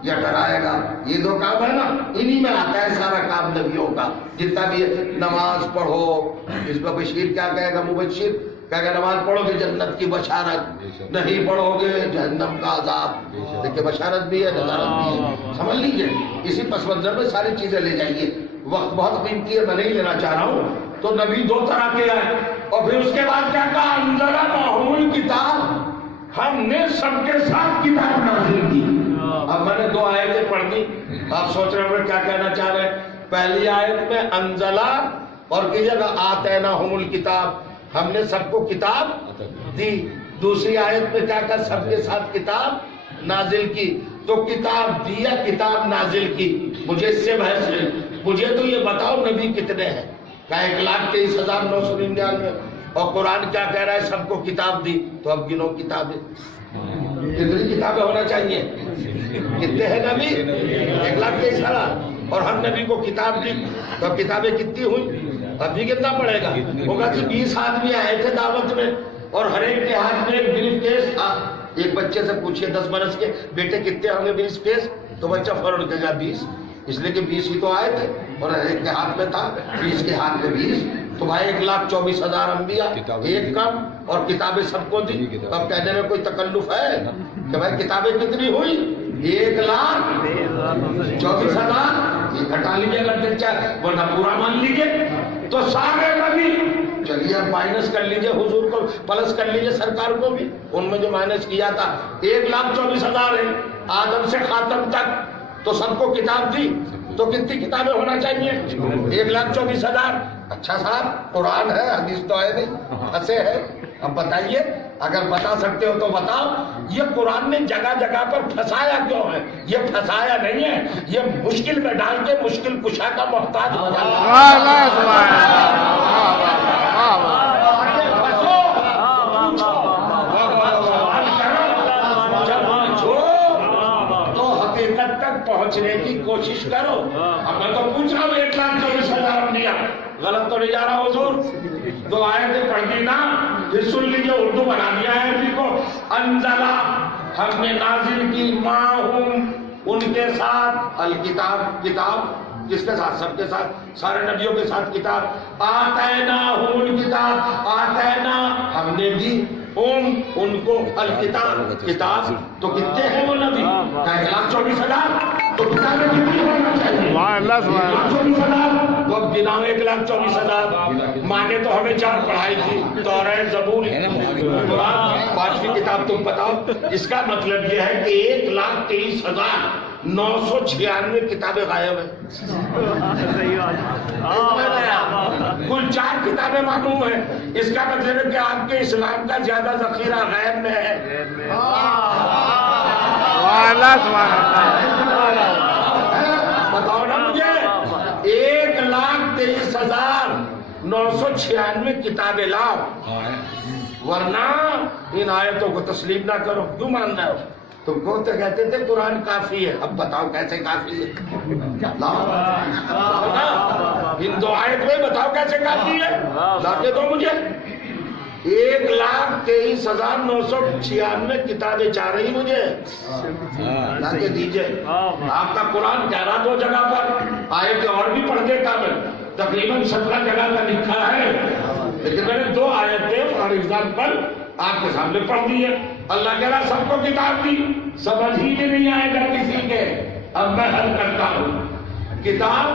یا ڈرائے گا. یہ دو کام ہے نا، انہی میں آتا ہے سارا کام نبیوں کا. جتنا بھی نماز پڑھو اس میں بشیر کیا کہے گا، مبشر کہے گا نماز پڑھو گے جنت کی بشارت، نہیں پڑھو گے جہنم کا عذاب. دیکھیں بشارت بھی ہے نظارت بھی ہے، سمجھ لیجئے. اسی پس منظر میں ساری چیزیں لے جائیے. وقت بہت قیمتی ہے میں نہیں لینا چاہ رہا ہوں. تو نبی دو طرح کے آئے اور پھر اس کے بعد کیا کہا انزل معہم الکتاب، ہم نے سب کے ساتھ کتاب نازل کی. اب میں نے دو آیتیں پڑھ دی. آپ سوچ رہے ہوں کیا کہنا چاہ رہے ہیں. پہلی آیت میں انزلہ اور کی جگہ آتیناہم الکتاب، ہم نے سب کو کتاب دی. دوسری آیت میں کیا کہا سب کے ساتھ کتاب نازل کی. تو کتاب دیا کتاب نازل کی. مجھے اس سے بحث ہے، مجھے تو یہ بتاؤ نبی کتنے ہیں. کہا 1,23,999. اور قرآن کیا کہہ رہا ہے سب کو کتاب دی. تو اب گنو کتابیں کتنی کتابیں ہونا چاہیے. کتنے ہیں نبی 1,23,000 اور ہم نبی کو کتاب دی. تو اب کتابیں کتنی ہوئی اب بھی کتنا پڑے گا. ہوگا کہ 20 آدمی آئے تھے دعوت میں اور ہر ایک کے ہاتھ میں ایک بریف کیس تھا. ایک بچے سے پوچھئے 10 برس کے بیٹے کتنے ہوں گے بریف کیس، تو بچہ فوراً کہے گا 20، اس لیے کہ 20 ہی تو آئے تھے اور ہر ایک کے ہاتھ میں تھا 20 کے ہاتھ میں 20. تو بھائی 1,24,000 انبیاء ایک کم اور کتابیں سب کو دی. اب کہنے میں کوئی تکلف ہے کہ بھائی کتابیں کتنی ہوئی 1,24,000. یہ گھٹا لیجیے اگر چاہے ورنہ پورا مان لیجیے. تو سارے نبی چلیے اب مائنس کر لیجیے حضور کو، پلس کر لیجیے سرکار کو بھی. ان میں جو مائنس کیا تھا 1,24,000 ہے آدم سے خاتم تک. تو سب کو کتاب دی تو کتنی کتابیں ہونا چاہیے؟ 1,24,000. اچھا صاحب قرآن ہے حدیث تو ہے نہیں، ہنسے ہے. اب بتائیے اگر بتا سکتے ہو تو بتاؤ یہ قرآن نے جگہ جگہ پر پھنسایا کیوں ہے؟ یہ پھنسایا نہیں ہے، یہ مشکل میں ڈال کے مشکل کشا کا محتاج بنا پہنچنے کی کوشش کرو. اب میں تو پوچھ رہا ہوں 1,24,000 دیا، غلط تو نہیں جا رہا حضور؟ 2 آیتیں پڑھ دی نا، پھر سن لیجیے اردو بنا دیا ہے عربی کو. انزلہ ہم نے نازل کی، معہم ان کے ساتھ، الکتاب کتاب کس کے ساتھ؟ سب کے ساتھ، سارے نبیوں کے ساتھ کتاب. آتیناہم الکتاب، آتینا ہم نے دی، ان کو الکتاب کتاب. تو کتنے ہیں وہ نبی؟ 1,24,000. تو کتابیں کتنی ہونا چاہیے؟ 1,24,000. تو اب گناؤ 1,24,000. مانے تو ہمیں 4 پڑھائی تھی، توریت، زبور، قرآن. 5ویں کتاب تم بتاؤ. اس کا مطلب یہ ہے کہ 1,23,996 کتابیں غائب ہیں. کل 4 کتابیں معلوم ہیں. اس کا مطلب ہے کہ آپ کے اسلام کا زیادہ ذخیرہ غیب میں ہے. بتاؤ نا مجھے. 1,23,996 کتابیں لاؤ، ورنہ ان آیتوں کو تسلیم نہ کرو. کیوں ماننا ہے؟ تم کو تو کہتے تھے قرآن کافی ہے، اب بتاؤ کیسے کافی ہے؟ لاؤ نا ان 2 آیت میں بتاؤ کیسے کافی ہے. لا کے دو مجھے. 1,23,996 کتابیں چاہ رہی مجھے، لا کے دیجئے. آپ کا قرآن کہہ رہا 2 جگہ پر، آیتیں اور بھی پڑھ دیتا میں، تقریباً 17 جگہ کا لکھا ہے، لیکن میں نے 2 آیتیں فار ایگزامپل آپ کے سامنے پڑھ دی ہے. اللہ کہہ رہا سب کو کتاب دی، سمجھ ہی میں نہیں آئے گا کسی کے. اب میں حل کرتا ہوں. کتاب،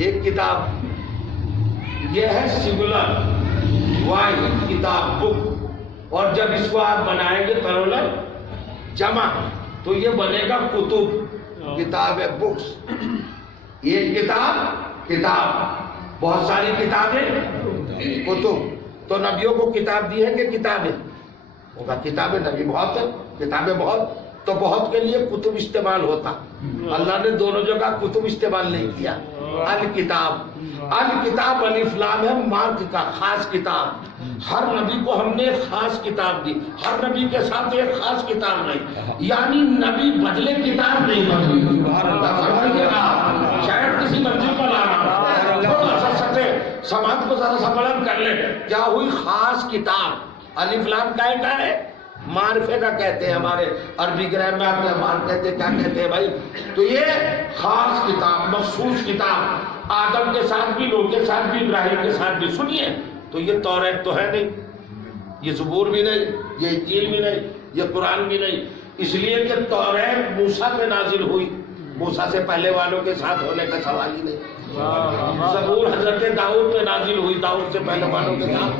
ایک کتاب یہ ہے سنگولر، واحد کتاب، بک. اور جب اس کو آپ بنائیں گے پلورل جمع تو یہ بنے گا کتب. کتاب ہے بکس. ایک کتاب، بہت ساری کتابیں کتب. تو نبیوں کو کتاب دی ہے کہ کتابیں ہوگا؟ کتابیں نبی بہت ہے، کتابیں بہت، تو بہت کے لیے کتب استعمال ہوتا. اللہ نے دونوں جگہ کتب استعمال نہیں کیا. الکتاب الف لام ہے مارک کا، خاص کتاب. ہر نبی کو ہم نے ایک خاص کتاب دی، ہر نبی کے ساتھ ایک خاص کتاب نہیں. یعنی نبی بدلے کتاب نہیں بدلی. شاید کسی منزل پر لانا سماعت کو ذرا سا بلند کر لے. کیا ہوئی؟ خاص کتاب. الف لام کا ہے معرفے کا کہتے ہیں، ہمارے عربی گرامر میں آپ مار کہتے ہیں، کیا کہتے ہیں بھائی؟ تو یہ خاص کتاب، مخصوص کتاب. آدم کے ساتھ بھی، نوح کے ساتھ بھی، ابراہیم کے ساتھ بھی. سنیے تو یہ توریت تو ہے نہیں، یہ زبور بھی نہیں، یہ انجیل بھی نہیں، یہ قرآن بھی نہیں. اس لیے کہ توریت موسیٰ پہ نازل ہوئی، موسیٰ سے پہلے والوں کے ساتھ ہونے کا سوال ہی نہیں. زبور حضرت داؤد پہ نازل ہوئی، داؤد سے پہلے والوں کے ساتھ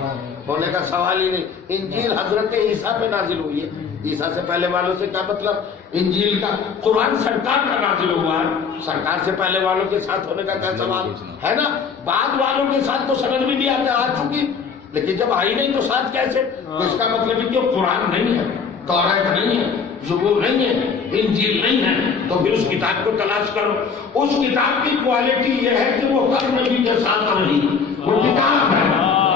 ہونے کا سوال ہی نہیں. انجیل حضرت عیسیٰ پہ نازل ہوئی ہے، عیسیٰ سے پہلے والوں سے کیا مطلب؟ انجیل کا. قرآن سرکار کا نازل ہوا ہے، سرکار سے پہلے والوں کے ساتھ ہونے کا کیا سوال ہے نا؟ بعد والوں کے ساتھ تو سمجھ بھی نہیں آتا، آ چکی، لیکن جب آئی نہیں تو ساتھ کیسے؟ تو اس کا مطلب ہے کہ قرآن نہیں ہے، توریت نہیں ہے، زبور نہیں ہے، انجیل نہیں ہے. تو پھر اس کتاب کو تلاش کرو. اس کتاب کی کوالٹی یہ ہے کہ وہ ہر نبی کے ساتھ آ رہی، وہ کتاب ہے.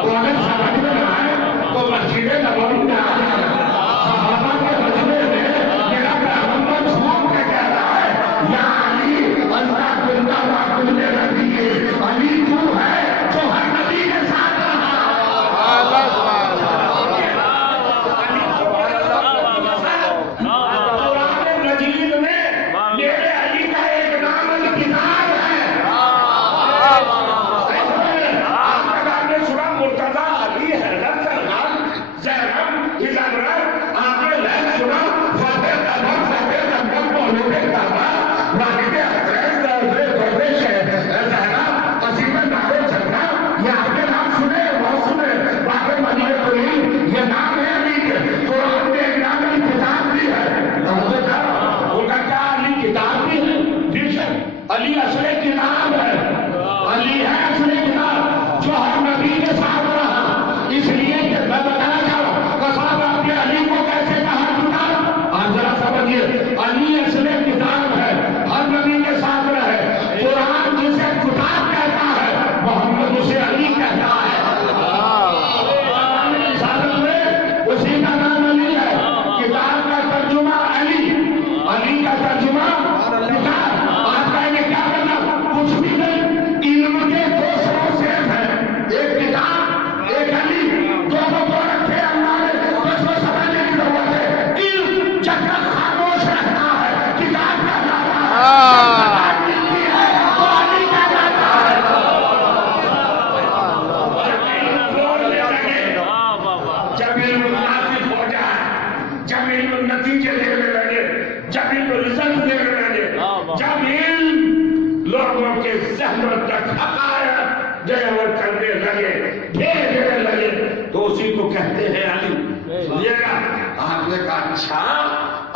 تو اگر سمجھ میں نہ آئے تو مسجد نبوی میں آ جائے. صحابہ کے مجمع میں میرا پیغمبر جھوم کے کہہ رہا ہے، یا علی اللہ زندہ باد نبی، علی تو ہے جو ہر نبی کے ساتھ رہا. تک آیت ڈیلیور کرنے لگے، بھیجنے لگے، تو اسی کو کہتے ہیں علی۔ سنیے گا، آپ نے کہا اچھا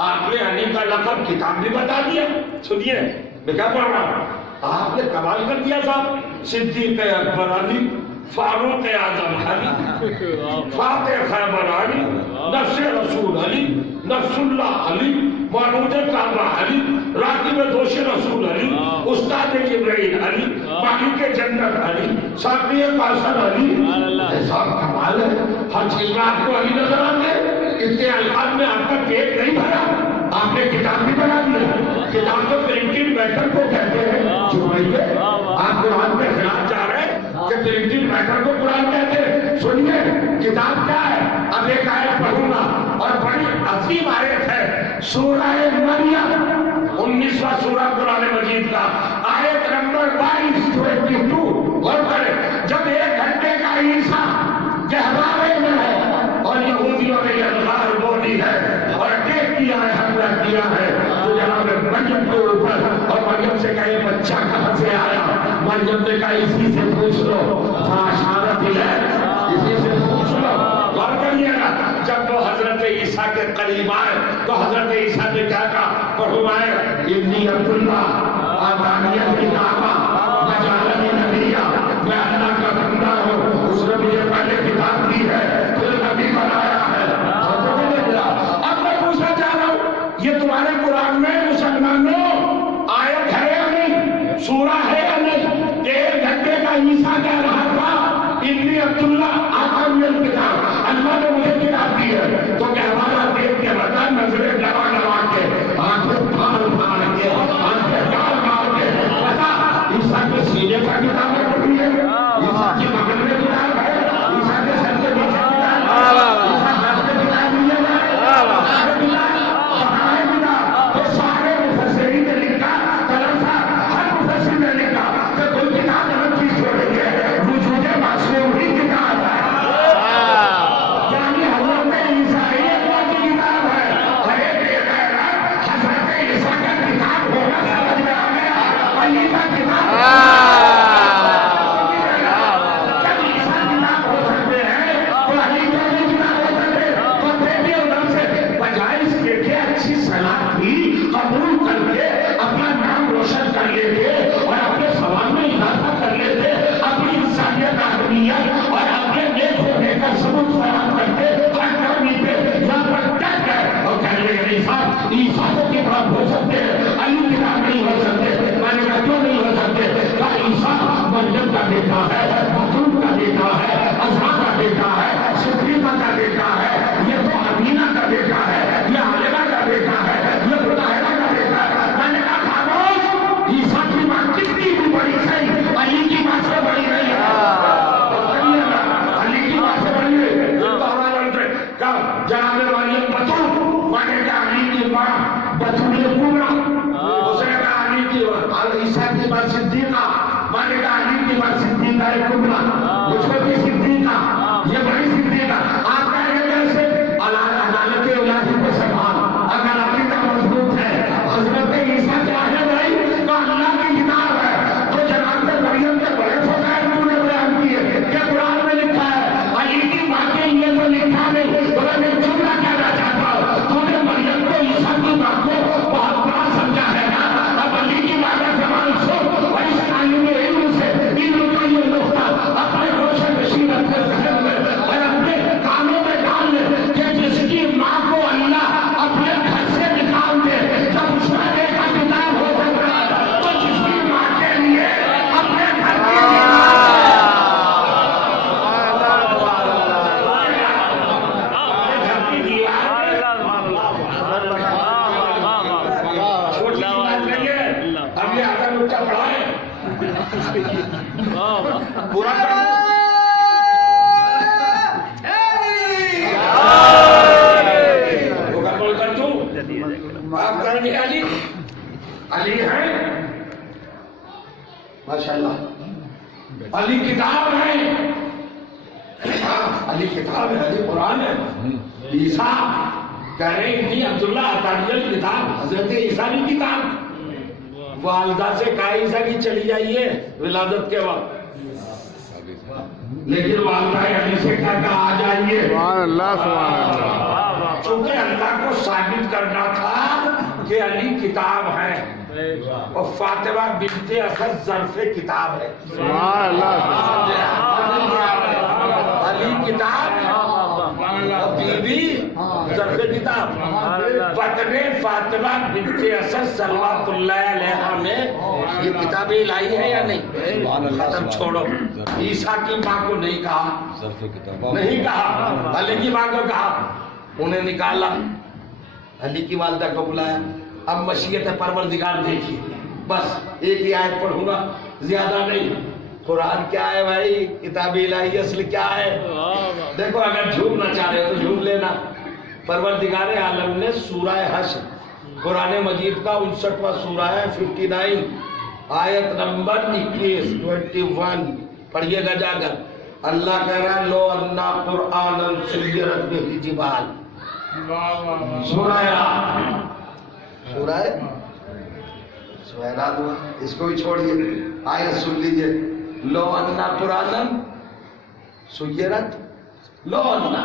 آپ نے علی کا لقب کتاب بھی بتا دیا۔ سنیے میں کیا پڑھ رہا ہوں، آپ نے کمال کر دیا صاحب، صدیق اکبر علی، فاروق اعظم علی، فاتح خیبر علی، نفس رسول علی، نفس اللہ علی، مانوج کعبہ علی، راکب دوش رسول علی، استاد جبرائیل علی، مالک جنت علی، ساقی کاسر علی۔ صاحب کمال ہے، ہر چیز میں آپ کو علی نظر آتے ہیں۔ اتنے الفاظ میں آپ کا پیٹ نہیں بھرا، آپ نے کتاب بھی بنا دیا۔ کتاب تو پرنٹنگ میٹر کو کہتے ہیں، جمعیے آپ قرآن میں خلاف جا رہے ہیں کہ پرنٹنگ میٹر کو قرآن کہتے ہیں۔ سنیے کتاب کیا ہے، اب ایک آیت پڑھوں گا اور بڑی عظیم آیت ہے، سورہ مریم، 19واں سورہ قرآن مجید کا، آیت نمبر 22 غور کریں۔ جب 1 گھنٹے کا عیسیٰ گہوارے میں ہے اور یہودیوں نے یلغار بولی ہے اور اٹیک کیا ہے، حملہ کیا ہے، تو جناب مریم کے اوپر، اور مریم سے کہے بچہ کہاں سے آیا؟ مریم نے کہا اسی سے پوچھ لو، فاشارت ہے، اسی سے پوچھ لو۔ غور کریے گا، جب وہ حضرت عیسیٰ کے قریب آئے تو حضرت عیسیٰ نے کیا کہا؟ فرمایا انی عبداللہ آتانی الکتاب وجعلنی نبیا، میں اللہ کا بندہ ہوں، اس نے مجھے پہلے کتاب دی ہے پھر نبی بنایا ہے۔ اب میں پوچھنا چاہ رہا ہوں، یہ تمہارے قرآن میں مسلمانوں آیت ہے یا نہیں، سورہ ہے یا نہیں؟ 1 گھنٹے کا عیسیٰ کہہ رہا تھا انی عبداللہ آتانی الکتاب، اللہ نے مجھے کتاب دی ہے، تو کہوانا دیکھ کے بتا، نظریں ڈبا ڈبا کے، آنکھیں پھاڑ پھاڑ کے، آنکھیں گاڑ گاڑ کے بتا، عیسیٰ کے سینے پر کتاب پڑھی ہے، عیسیٰ کی بغل میں کتاب ہے، عیسیٰ کے سر کے نیچے کتاب ہے، عیسیٰ ہاتھ میں کتاب نہیں ہے، پڑھائے بنا، تو سارے مفسرین نے لکھا، تلسا ہر مفسر نے لکھا کہ کوئی کتاب غلط چیز چھوڑیں گے، وجود معصوم ہی کتاب ہے، یعنی حضرت عیسیٰ ہی اللہ کی کتاب ہے۔ ہر ایک حضرت عیسیٰ کا کتاب ہونا سمجھ میں آ گیا، علی کا کتاب جب عیسیٰ کتاب ہو سکتے ہیں تو علی کا بھی کتاب ہو سکتے ہیں، تو بیٹے ادھر سے بجائے اس کے کہ اچھی صلاح تھی قبول کر کے اپنا نام روشن کر لیتے اور اپنے ثواب میں اضافہ کر لیتے، اپنی انسانیت آدمیت اور اپنے نیک ہونے کا ثبوت فراہم کرتے، ہر کرنی پہ یہاں پر ٹک گئے اور کہہ لے عیسیٰ کو کتاب ہو سکتے ہیں، علی کتاب نہیں ہو سکتے۔ میں نے کہا کیوں نہیں ہو سکتے؟ کہا عیسیٰ مریم کا بیٹا ہے، بطول کا بیٹا ہے، عزرا کا بیٹا ہے، صدیقہ کا بیٹا ہے، یہ تو امینہ کا بیٹا ہے، یہ عالمہ کا بیٹا ہے، یہ مطہرہ کا بیٹا ہے۔ میں نے کہا خاموش، عیسیٰ کی ماں کتنی بھی بڑی صحیح، علی کی ماں سے بڑی نہیں ہے، علی کی ماں سے بڑی نہیں ہے۔ کہا جناب مریم بطول، میں نے کہا علی کی ماں بطول کبریٰ، اس نے کہا علی کی عیسیٰ کی ماں صدیقہ، میں نے کہا علی کی ماں صدیقہ کبریٰ، وہ چھوٹی صدیقہ، یہ بڑی صدیقہ۔ آپ کہہ رہے کیسے؟ عدالت الہی کو سنبھال، اگر عقیدہ مضبوط ہے، حضرت عیسیٰ کیا ہے بھائی؟ تو اللہ کی کتاب ہے، تو جناب مریم کے بڑے فضائل انہوں نے بیان کیے کہ قرآن میں لکھا ہے، علی کی ماں کے لیے تو لکھا نہیں، تو میں جملہ کہنا چاہتا ہوں، تو نے مریم کو عیسیٰ کی ماں کو بہت بڑا سمجھا ہے نا، اب علی کی ماں کا زمان سو، اور اس تعلیم علم سے علم کا یہ نقطہ اپنے روشن بصیرت کے ذہن میں اور اپنے کانوں میں ڈال لے کہ جس کی ماں کو اللہ اپنے گھر سے نکال دے، جب اس کا بیٹا کتاب ہو سکتا ہے، تو جس کی ماں کے لیے اپنے گھر کی اب یہ آگا نکتہ پڑھا ہے پورا مکمل کر دوں۔ آپ کریں گے علی، علی ہے ماشاءاللہ، علی کتاب ہے، علی کتاب ہے، علی قرآن ہے۔ عیسیٰ کہہ رہے ہیں عبداللہ آتانی الکتاب، حضرت عیسیٰ کی کتاب، والدہ سے کہا عیسیٰ کی چلی جائیے ولادت کے وقت، لیکن والدہ علی سے کہا آ جائیے۔ سبحان اللہ سبحان اللہ۔ چونکہ اللہ کو ثابت کرنا تھا کہ علی کتاب ہے اور فاطمہ بنت اسد ظرف کتاب ہے۔ سبحان اللہ۔ علی کتاب اور بی بی ظرف کتاب۔ بطن فاطمہ بنت اسد صلوات اللہ علیہا میں یہ کتاب الہی ہے یا نہیں؟ ختم چھوڑو۔ عیسیٰ کی ماں کو نہیں کہا، نہیں کہا، علی کی ماں کو کہا، انہیں نکالا، علی کی والدہ کو بلایا۔ اب مشیت پروردگار دیکھیے، بس ایک ہی آیت پڑھوں گا، زیادہ نہیں۔ قرآن کیا ہے بھائی؟ کتاب الہی اصل کیا ہے؟ دیکھو اگر جھومنا چاہ رہے ہو تو جھوم لینا۔ پروردگار عالم نے سورہ حشر قرآن مجید کا 59واں سورہ ہے، 59 آیت نمبر 21 پڑھیے گا جا کر۔ اللہ کہہ رہا ہے لو انا قرآن سیرت بہ جبال، سورہ سورہ دعا، اس کو بھی چھوڑیے، آیت سن لیجئے۔ لو انا قرآن سیرت، لو انا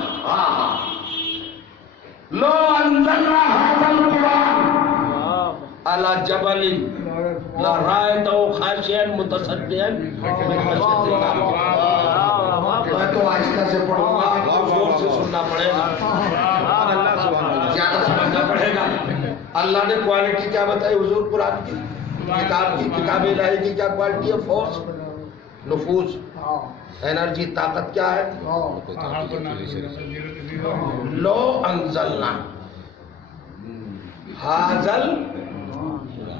لو انزلنا هذا القرآن على جبل لرأيته خاشعا متصدعا من خشية الله۔ میں تو آہستہ سے پڑھوں گا، زور سے سننا پڑے گا، زیادہ سمجھنا پڑے گا۔ اللہ نے کوالٹی کیا بتائی حضور قرآن کی؟ کتاب کی، کتاب الہی کی کیا کوالٹی ہے؟ فورس، نفوذ، انرجی، طاقت کیا ہے؟ لو انزلنا حاضل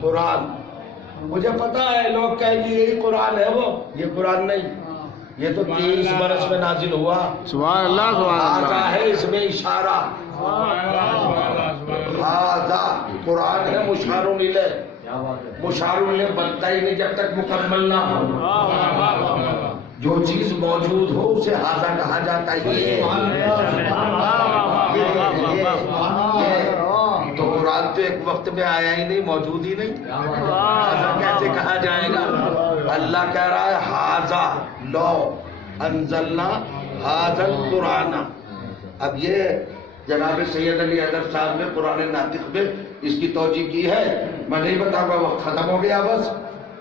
قرآن، مجھے پتا ہے لوگ کہیں گے یہی قرآن ہے، وہ یہ قرآن نہیں، یہ تو 23 برس میں نازل ہوا۔ سبحان اللہ سبحان آزا اللہ۔ ہے اس میں اشارہ، آزا قرآن ہے، مشار ملے، مشار ملے بنتا ہی نہیں جب تک مکمل نہ ہو۔ جو چیز موجود ہو اسے حاضہ کہا جاتا ہے۔ تو قرآن تو ایک وقت میں آیا ہی نہیں، موجود ہی نہیں، حاضہ کیسے کہا جائے گا؟ اللہ کہہ رہا ہے حاضہ لو انزلنا حاضہ القرآن۔ اب یہ جناب سید علی حیدر صاحب نے قرآن ناطق میں اس کی توجیہ کی ہے، میں نہیں بتاؤں گا، وقت ختم ہو گیا بس۔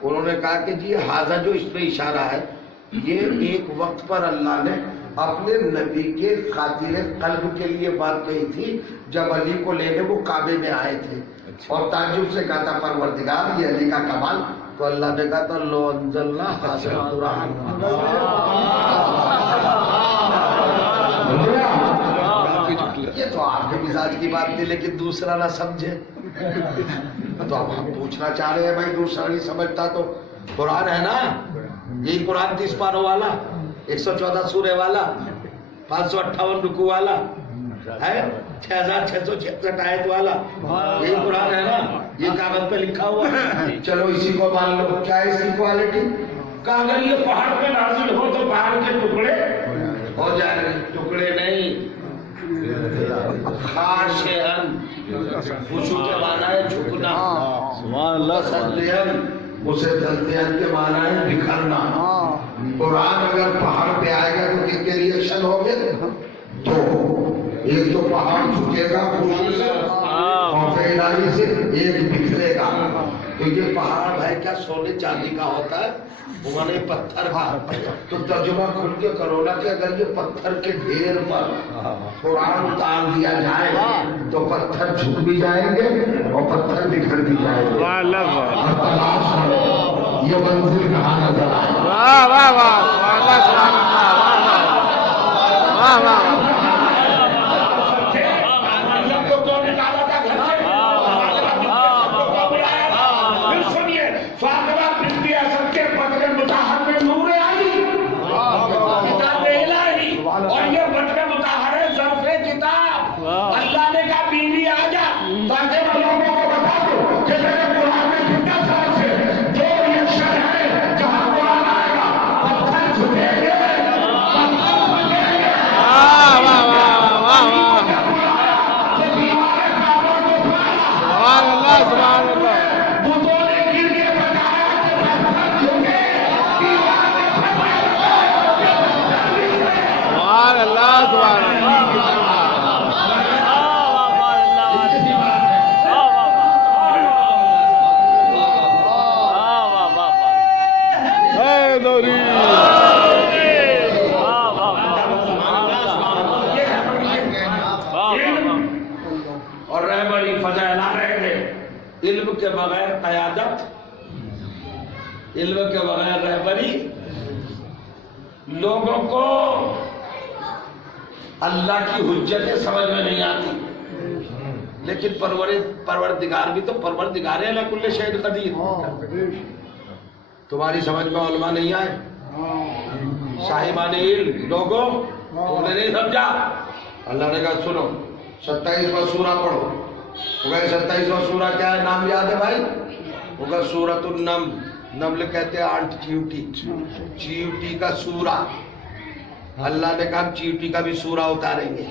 انہوں نے کہا کہ جی حاضہ جو اس میں اشارہ ہے، یہ ایک وقت پر اللہ نے اپنے نبی کے خاطر قلب کے لیے بات کہی تھی جب علی کو لینے وہ کعبے میں آئے تھے، اور تعجب سے کہا تھا پروردگار یہ علی کا کمال، تو اللہ نے کہا تھا لو انزلنا حاضر قرآن۔ یہ تو آپ کے مزاج کی بات تھی، لیکن دوسرا نہ سمجھے تو اب ہم پوچھنا چاہ رہے ہیں بھائی دوسرا نہیں سمجھتا تو قرآن ہے نا، یہی قرآن 30 پاروں والا، 114 سورے والا، 558 رکوع والا ہے، 6666 آیت والا، یہی قرآن ہے نا، یہ کاغذ پہ لکھا ہوا ہے۔ چلو اسی کو مان لو، کیا ہے اس کی کوالٹی؟ کہ اگر یہ پہاڑ پہ نازل ہو تو پہاڑ کے ٹکڑے ہو جائیں گے، ٹکڑے نہیں، خاشعن، خشوع کے معنی ہے جھکنا، سبحان اللہ سبحان اللہ۔ متصدعن، اسے تلتین کے معنی ہے بکھرنا۔ قرآن اگر پہاڑ پہ آئے گا تو کتنے ریئیکشن ہو گئے؟ تو ایک تو پہاڑ جھکے گا خشوع سے، خوف الہی سے، ایک بکھرے گا۔ تو یہ پہاڑ ہے کیا سونے چاندی کا ہوتا ہے؟ وہ نہیں پتھر کا۔ تو ترجمہ کھل کے کرو نا کہ اگر یہ پتھر کے ڈھیر پر قرآن اتار دیا جائے تو پتھر جھک بھی جائیں گے اور پتھر بکھر بھی جائیں گے۔ سبحان اللہ سبحان اور تلاش کرو یہ منزل کہاں نظر آئے۔ اللہ۔ واہ واہ واہ سبحان اللہ سبحان اللہ۔ واہ واہ واہ۔ اللہ نے کہا بیوی آ جا تاکہ میں لوگوں کو بتا دوں کہ میرے قرآن میں کتنا فرق ہے۔ جو ریئیکشن ہے جہاں قرآن آئے گا پتھر جھکیں گے، پتھر جھکیں گے۔ بغیر قیادت، علم کے بغیر رہبری، لوگوں کو اللہ کی حجتیں سمجھ میں نہیں آتی. لیکن پروردگار بھی تو پروردگار ہے، اللہ کل شیء قدیر. تمہاری سمجھ میں علماء نہیں آئے، صاحبان علم لوگوں تم نے نہیں سمجھا. اللہ نے کہا سنو 27واں سورہ پڑھو. وہ کہے 27واں سورہ کیا ہے؟ نام یاد ہے بھائی؟ وہ کہا سورۃ النمل. نمل کہتے ہیں آنٹ چیوٹی، چیوٹی کا سورہ. اللہ نے کہا ہم چیوٹی کا بھی سورہ اتاریں گے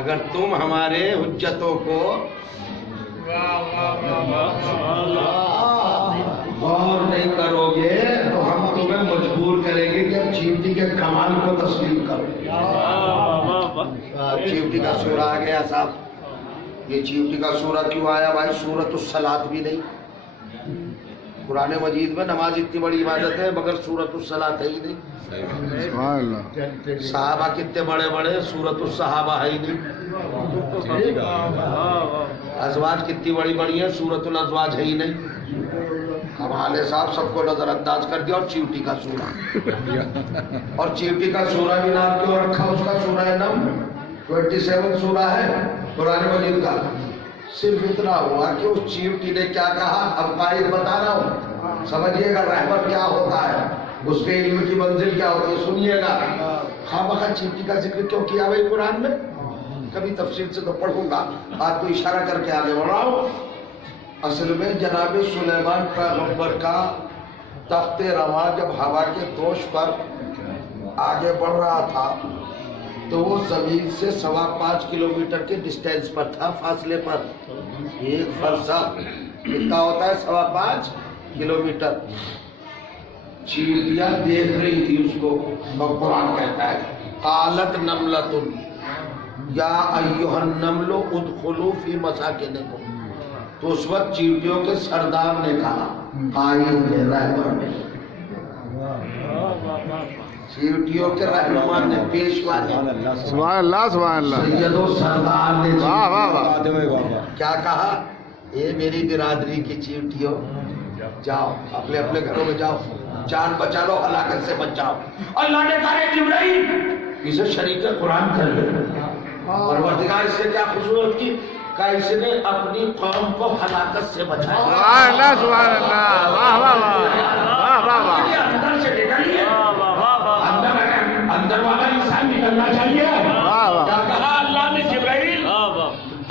اگر تم ہمارے حجتوں کو غور نہیں کرو گے تو ہم تمہیں مجبور کریں گے کہ اب چیوٹی کے کمال کو تسلیم کرو. چیوٹی کا سورہ آ گیا صاحب. یہ چیوٹی کا سورہ کیوں آیا بھائی؟ سورۃ الصلاۃ بھی نہیں. قرآن مجید میں نماز اتنی بڑی عبادت ہے مگر سورۃ الصلاۃ ہے ہی نہیں. صحابہ کتنے بڑے بڑے، سورۃ الصحابہ ہے ہی نہیں. ازواج کتنی بڑی بڑی ہیں، سورۃ الازواج ہے ہی نہیں. کمال ہے صاحب، سب کو نظر انداز کر دیا. اور چیوٹی کا سورہ، اور چیوٹی کا سورہ بھی نام کیوں رکھا؟ اس کا سورہ نم 27 سورہ ہے قرآن مجید کا. صرف اتنا ہوا کہ اس چیوٹی نے کیا کہا. اب قائد بتا رہا ہوں، سمجھیے گا رہبر کیا ہوتا ہے، اس کے علم کی منزل کیا ہوتی ہے. سنیے گا خواہ چیوٹی کا ذکر کیوں کیا بھائی قرآن میں؟ کبھی تفصیل سے تو پڑھوں گا، بات کو اشارہ کر کے آگے بڑھاؤ. اصل میں جناب سلیمان پیغمبر کا تخت رواں جب ہوا کے دوش پر آگے بڑھ رہا تھا تو وہ زمین سے 5.25 کلومیٹر کے ڈسٹینس پر تھا، فاصلے پر. ایک فرسخ کتنا ہوتا ہے؟ 5.25 کلومیٹر. چیوٹیاں دیکھ رہی تھی اس کو. قرآن کہتا ہے قالت نملۃ یا ایھا النمل ادخلوا فی مساکنکم. تو اس وقت چیوٹیوں کے سردار نے کہا، قائد نے، رہبر نے، چیوٹیوں کے رہنما نے، پیشوا نے، سبحان اللہ سبحان اللہ، سید و سردار نے واہ واہ واہ. کیا کہا؟ اے میری برادری کی چیوٹیوں، جاؤ اپنے اپنے گھروں میں جاؤ، جان بچا لو، ہلاکت سے بچاؤ. اللہ نے کہا جبرائیل اسے شریک قرآن کر لے. پروردگار اس سے کیا خصوصیت کی کہ اس نے اپنی قوم کو ہلاکت سے بچایا. سبحان اللہ سبحان اللہ، واہ واہ واہ واہ واہ. اندر سے نکلیے، اندر والا انسان نکلنا چاہیے. کیا کہا اللہ نے؟ جبرائیل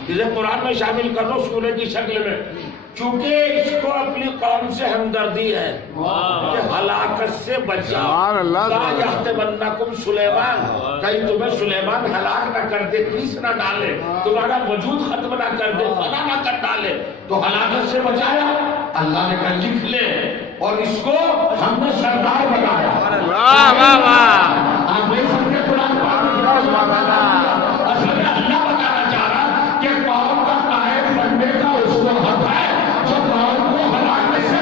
اسے قرآن میں شامل کر لو سورہ کی شکل میں، چونکہ اس کو اپنی قوم سے ہمدردی ہے کہ ہلاکت سے بچاؤ. لا یحطمنکم سلیمان، کہیں تمہیں سلیمان ہلاک نہ کر دے، پیس نہ ڈالے، تمہارا وجود ختم نہ کر دے، فنا نہ کر ڈالے. تو ہلاکت سے بچایا. اللہ نے کہا لکھ لے، اور اس کو ہم نے سردار بنایا. واہ واہ واہ. آپ نہیں سمجھے قرآن پاک میں؟ اصل میں اللہ بتانا چاہ رہا کہ قوم کا قائد بننے کا اس کو حق ہے جو قوم کو ہلاکت سے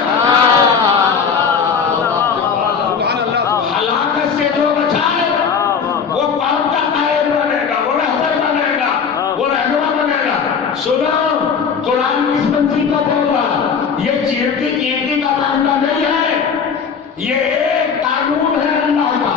ہلاکت سے جو بچائے وہ قوم کا قائد بنے گا، وہ رہبر بنے گا، وہ رہنما بنے گا. سنو قرآن کس منزل کو بول رہا؟ یہ چیوٹی کا معاملہ نہیں ہے، یہ ایک قانون ہے اللہ کا.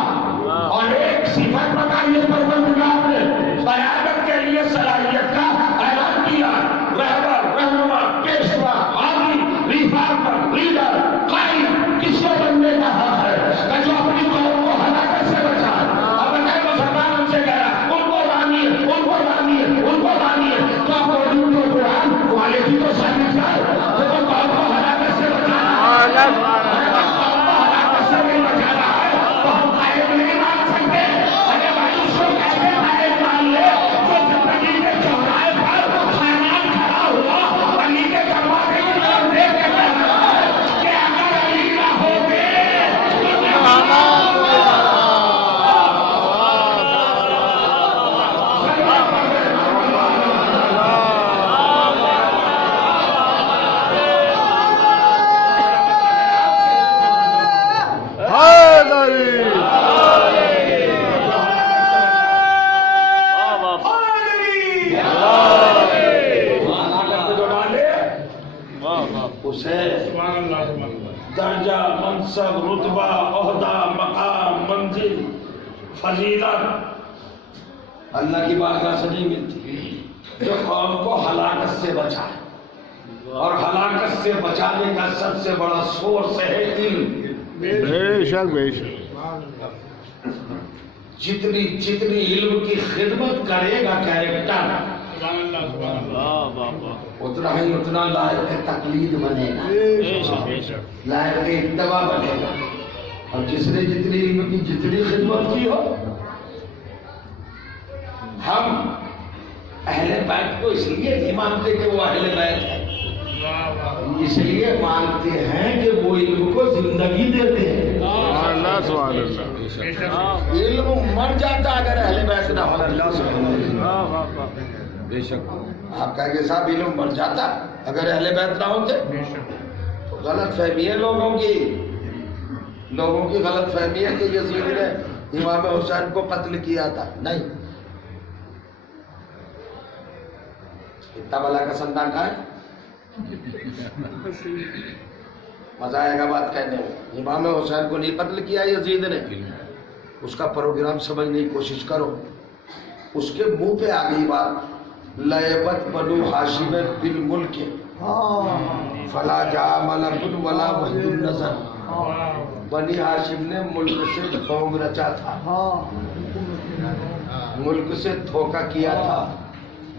اور ایک صفت بتائیے پروردگار نے قیادت کے لیے صلاحیت کا اعلان کیا. رہبر، رہنما، پیشوا، حامی، ریفارمر، لیڈر، قائد کس کو بننے کا حق ہے کہ جو اپنی قوم کو ہلاکت سے بچائے. اور بتائے مسلمان ہم سے کہہ رہا ان کو مانیے، ان کو مانیے، ان کو مانیے. تو آپ کو قرآن کوالٹی تو ثابت ہے، تو قوم کو ہلاکت سے بچائے، قوم کو ہلاکت سے نہیں درجہ، منصب، رتبہ، عہدہ، مقام، منزل، فضیلت اللہ کی بارگاہ سے نہیں ملتی، جو قوم کو ہلاکت سے بچائے، اور ہلاکت سے بچانے کا سب سے بڑا سورس ہے علم۔ بے شک بے شک جتنی علم کی خدمت کرے گا کیریکٹر، اتنا لائق تقلید بنے گا، لائق اتباع بنے گا۔ اور جس نے جتنی علم کی جتنی خدمت کی ہو، ہم اہل بیت کو اس لیے نہیں مانتے کہ وہ اہل بیت ہے، اس لیے مانتے ہیں کہ وہ علم کو زندگی دیتے ہیں۔ اللہ سبحان اللہ علم مر جاتا اگر اہل بیت نہ ہو۔ اللہ سبحان اللہ بے شک آپ کہیں گے صاحب علم مر جاتا اگر اہل بیت نہ ہوتے؟ غلط فہمی ہے لوگوں کی غلط فہمی ہے کہ یزید نے امام حسین کو قتل کیا تھا، نہیں۔ اتنا بلا کا سندان کا ہے، مزہ آئے گا بات کہنے میں۔ امام حسین کو نہیں قتل کیا یزید نے، اس کا پروگرام سمجھنے کی کوشش کرو۔ اس کے منہ پہ آ گئی بات، لیبت بنو ہاشم بالملک فلا جا ملک ولا وحی النظر۔ بنی ہاشم نے ملک سے ڈھونگ رچا تھا، ملک سے دھوکہ کیا تھا۔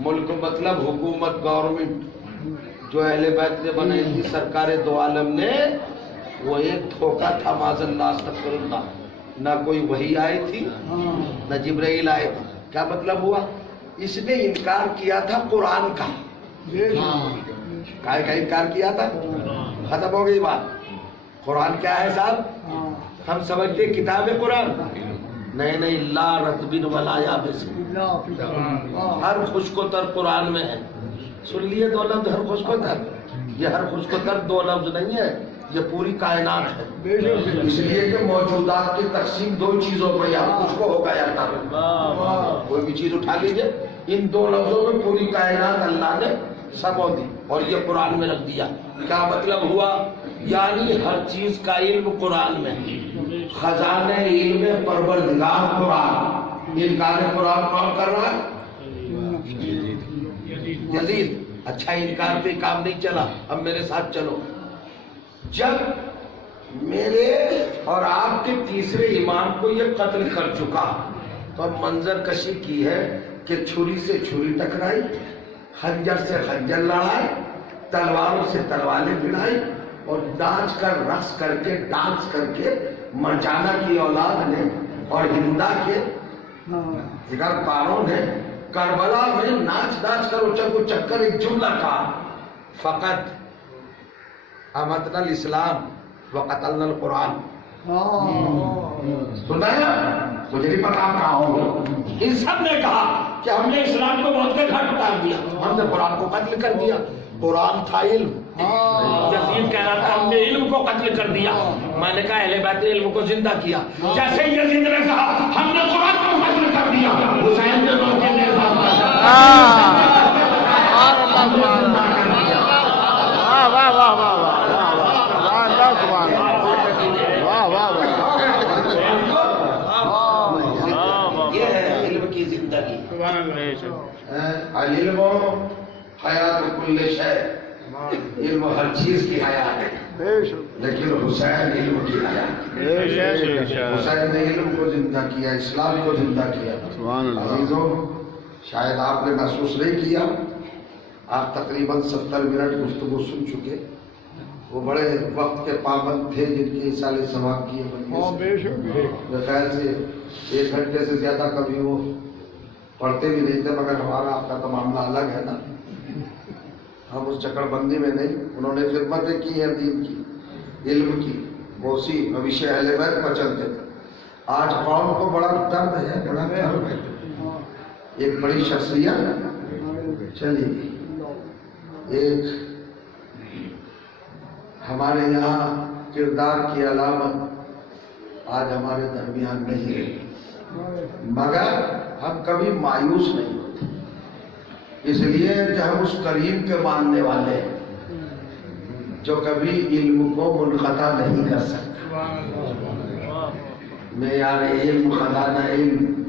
ملک مطلب حکومت، گورنمنٹ جو اہل بیت نے بنائی تھی، سرکار دو عالم نے، وہ ایک دھوکہ تھا، معاذ اللہ استغفر اللہ۔ نہ کوئی وحی آئی تھی، نہ جبرائیل آئے تھے۔ کیا مطلب ہوا؟ اس نے انکار کیا تھا قرآن کا، کا انکار کیا تھا، ختم ہو گئی بات۔ قرآن کیا ہے صاحب؟ ہم سمجھتے کتاب قرآن، نہیں، لا رتب ولا یابس، ہر خشک و تر قرآن میں ہے۔ سن لیے دو لفظ ہر خشک و تر، یہ ہر خشک و تر دو لفظ نہیں ہے، یہ پوری کائنات ہے۔ اس لیے کہ موجودات کی تقسیم دو چیزوں پر، یا خشک ہوگا یا تر۔ کوئی بھی چیز اٹھا لیجئے، ان دو لفظوں میں پوری کائنات اللہ نے سمو دی اور یہ قرآن میں رکھ دیا۔ کیا مطلب ہوا؟ یعنی ہر چیز کا علم قرآن میں، خزانے علم پروردگار قرآن۔ انکار قرآن کون کر رہا ہے؟ یزید۔ اچھا، انکار پہ کام نہیں چلا، اب میرے ساتھ چلو۔ جب میرے اور آپ کے تیسرے امام کو یہ قتل کر چکا تو اب منظر کشی کی ہے کہ چھری سے چھری ٹکرائی، خنجر سے خنجر لڑائی، تلواروں سے تلواریں بڑھائی، اور ناچ کر، رقص کر کے، ڈانس کر کے مرجانہ کی اولاد نے اور ہندا کے جگر پاروں نے کربلا میں ناچ کر اچک کر ایک جملہ کہا، فقط امتنا الاسلام وقتلنا القرآن۔ سنتا ہے نا؟ مجھے نہیں پتا آپ کہاں ہوں گے۔ ان سب نے کہا کہ ہم نے اسلام کو موت کے گھاٹ اتار دیا، ہم نے قرآن کو قتل کر دیا۔ قرآن تھا علم، یزید کہہ رہا تھا ہم نے علم کو قتل کر دیا۔ میں نے کہا اہل بیت نے علم کو زندہ کیا۔ جیسے یزید نے کہا ہم نے قرآن کو قتل کر دیا، حسین نے موقع دے یہ ہے علم کی زندگی۔ العلم حیات کل شے، علم ہر چیز کی حیات ہے، لیکن حسین علم کی حیات ہے۔ حسین نے علم کو زندہ کیا، اسلام کو زندہ کیا۔ عزیزوں، شاید آپ نے محسوس نہیں کیا، آپ تقریباً 70 منٹ گفتگو سن چکے۔ وہ بڑے وقت کے پابند تھے جن کے سالے سماعت کیے، میرے خیال سے 1 گھنٹے سے زیادہ کبھی وہ پڑھتے بھی نہیں تھے، مگر ہمارا آپ کا تو معاملہ الگ ہے نا، ہم اس چکر بندی میں نہیں۔ انہوں نے خدمتیں کی ہیں دین کی، علم کی، وہ اسی بھوشیہ اہل بیت پر چلتے تھے۔ آج قوم کو بڑا درد ہے، بڑا درد ہے۔ ایک بڑی شخصیت چلی گئی، ایک ہمارے یہاں کردار کی علامت آج ہمارے درمیان نہیں ہے، مگر ہم کبھی مایوس نہیں ہوتے، اس لیے کہ ہم اس کریم کے ماننے والے ہیں۔ جو کبھی علم کو منقطع نہیں کر سکتا. معیار علم، خزانہ علم،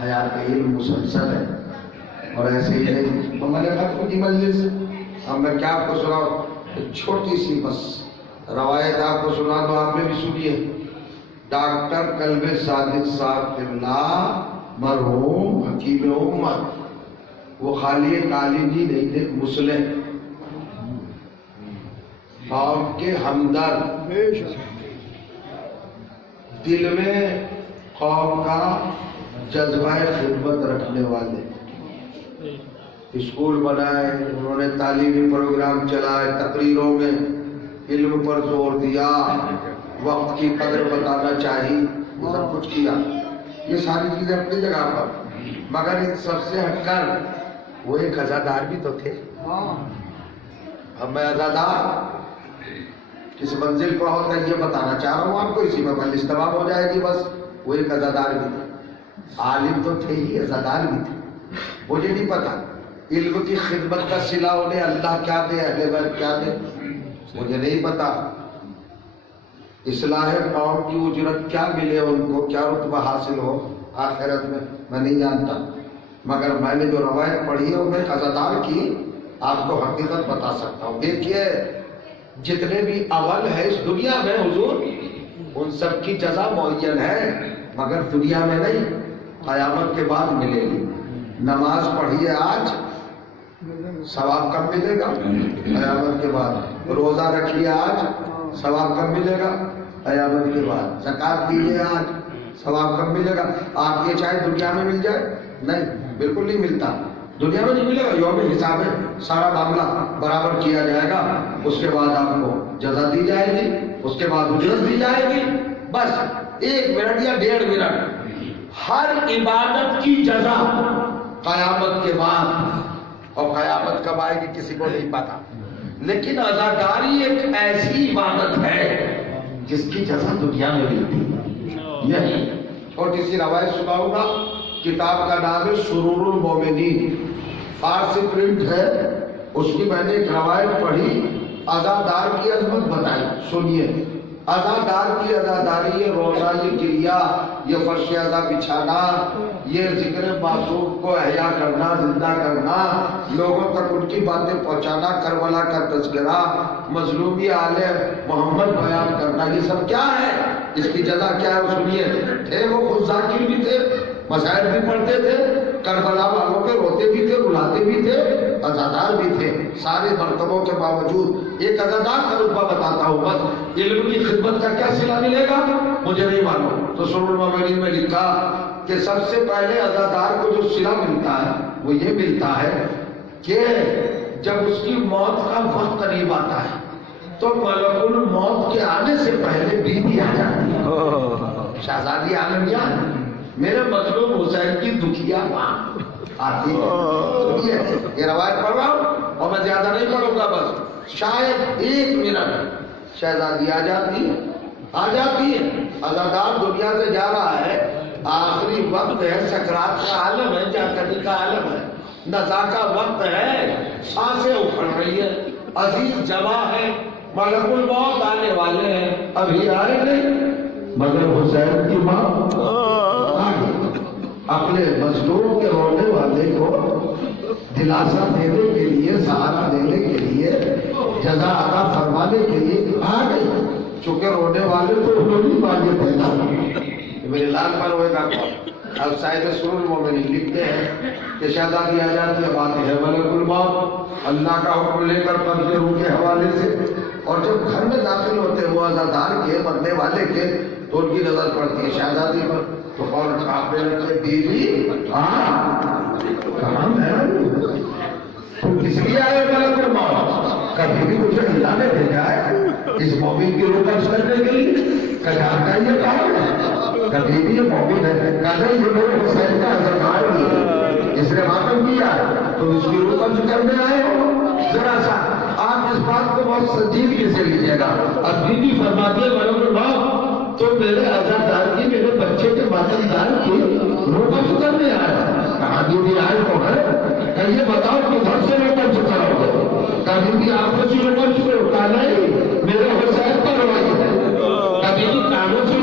حیات علم مسلسل ہے اور ایسے ہی نہیں. تو میں نے ختم کی مجلس. اب میں کیا آپ کو سناؤں؟ ایک چھوٹی سی بس روایت آپ کو سنا دو، آپ نے بھی سنی ہے. ڈاکٹر قلب صادق صاحب قبلہ مرحوم حکیم امت، وہ خالی ایک عالم جی نہیں تھے، مسلم، قوم کے ہمدرد، دل میں قوم کا جذبہ خدمت رکھنے والے. اسکول بنائے انہوں نے، تعلیمی پروگرام چلائے، تقریروں میں علم پر زور دیا، وقت کی قدر بتانا چاہیے، یہ سب کچھ کیا. یہ ساری چیزیں اپنی جگہ پر، مگر ان سب سے ہٹ کر وہ ایک عزادار بھی تو تھے. اب میں عزادار کس منزل پر ہوتا ہے یہ بتانا چاہ رہا ہوں آپ کو، اسی میں مجلس تمام ہو جائے گی. بس وہ ایک عزادار بھی تھے، عالم تو تھے ہی، عزادار بھی تھے. مجھے نہیں پتا علم کی خدمت کا صلہ انہیں اللہ کیا دے، اہل بیت کیا دے، مجھے نہیں پتا. اصلاح قوم کی اجرت کیا ملے ان کو، کیا رتبہ حاصل ہو آخرت میں نہیں جانتا. مگر میں نے جو روایت پڑھی ہے انہیں عزادار کی آپ کو حقیقت بتا سکتا ہوں. دیکھیے جتنے بھی اول ہے اس دنیا میں حضور، ان سب کی جزا معین ہے، مگر دنیا میں نہیں، قیامت کے بعد ملے گی. نماز پڑھیے آج، ثواب کم ملے گا قیامت کے بعد. روزہ رکھیے آج، ثواب کم ملے گا قیامت کے بعد. زکات دیجیے آج، ثواب کم ملے گا. آپ یہ چاہے دنیا میں مل جائے، نہیں، بالکل نہیں ملتا. دنیا میں نہیں ملے گا، یوم حساب ہے، سارا معاملہ برابر کیا جائے گا. اس کے بعد آپ کو جزا دی جائے گی، اس کے بعد اجرت دی جائے گی. بس 1 منٹ یا 1.5 منٹ ہر عبادت کی جزا قیامت کے بعد. اور قیامت کب آئے گی کسی کو نہیں پتا. لیکن عزاداری ایک ایسی عبادت ہے جس کی جزا دنیا میں ملتی ہے. یہی چھوٹی سی روایت سناؤں گا. کتاب کا نام ہے سرور المومنین، فارسی پرنٹ ہے. اس کی میں نے ایک روایت پڑھی، عزادار کی عظمت بتائی. سنیے، عزادار کی عزاداری، یہ روزہ، یہ کریا، یہ فرش عزا بچھانا، یہ ذکر معصوم کو احیا کرنا، زندہ کرنا، لوگوں تک ان کی باتیں پہنچانا، کربلا کا تذکرہ، مظلومی آل محمد بیان کرنا، یہ سب کیا ہے؟ اس کی جزا کیا ہے؟ سنیے. تھے وہ خود ذاکر بھی تھے، مسائل بھی پڑھتے تھے، کربلا والوں کے روتے بھی تھے، رلاتے بھی تھے، عزادار بھی تھے. سارے مرتبوں کے باوجود ایک عزادار کا رتبہ بتاتا ہوں. بس علم کی خدمت کا کیا صلہ ملے گا مجھے نہیں معلوم. تو سورۃ المومنین میں لکھا کہ سب سے پہلے عزادار کو جو صلہ ملتا ہے وہ یہ ملتا ہے کہ جب اس کی موت کا وقت قریب آتا ہے تو ملک الموت کے آنے سے پہلے بیوی آ جاتی ہے. شہزادی عالمیہ، میرے مظلوم حسین کی دکھیا ماں آتی ہے. یہ روایت پڑھ رہا ہوں اور میں زیادہ نہیں پڑھوں گا. بس شاید 1 منٹ شہزادی آ جاتی ہے. عزادار دنیا سے جا رہا ہے، آخری وقت ہے، سکرات کا عالم ہے، جاگنے کا عالم ہے، نزا کا وقت ہے، سانسیں اکھڑ رہی ہے، عزیز جمع ہے، ملک الموت آنے والے ہیں، ابھی آئے نہیں. مگر حسین کی ماں اپنے مظلوم کے رونے والے کو دلاسا دینے کے لیے، سہارا دینے کے لیے، جزا عطا فرمانے کے لیے آ گئی. چونکہ رونے والے تو انہوں نے مانگے پیدا میرے لال پر ہوئے گا. اب صاحب سرور المومنین لکھتے ہیں کہ شہزادی آ جاتی ہے، بات ہے ملک الموت اللہ کا حکم لے کر قبض روح کے حوالے سے. اور جب گھر میں داخل ہوتے وہ عزادار کے، مرنے والے کے، تو ان کی نظر پڑتی ہے شہزادی پر. تو فوراً کھاپنے لگتے، بیوی کہاں ہے؟ تم کس لیے آئے ملک الموت؟ کبھی بھی مجھے ہلانے بھیجا ہے اس مومن کی روح قبض کرنے کے لیے؟ کہا یہ کام ہے، کبھی بھی یہ مومن ہے. کہا یہ میرے حسین کا عزادار ہے، اس نے ماتم کیا، تو اس کی روح قبض کرنے آئے ہو. ذرا سا آپ اس بات کو بہت سنجیدگی سے لیجیے گا. اب بیوی فرماتی ہے ملک الموت تو میرے عزادار کی، میرے بچے کے ماتمدار کی روح قبض کرنے آئے. کہاں بیوی آئے تو ہے، کہ یہ بتاؤ کہ گھر سے روح قبض کرو گے؟ کہ کبھی بھی آپس میں کچھ ہوتا نہیں، میرے حسین پر ہوئی، کبھی تو کانوں سے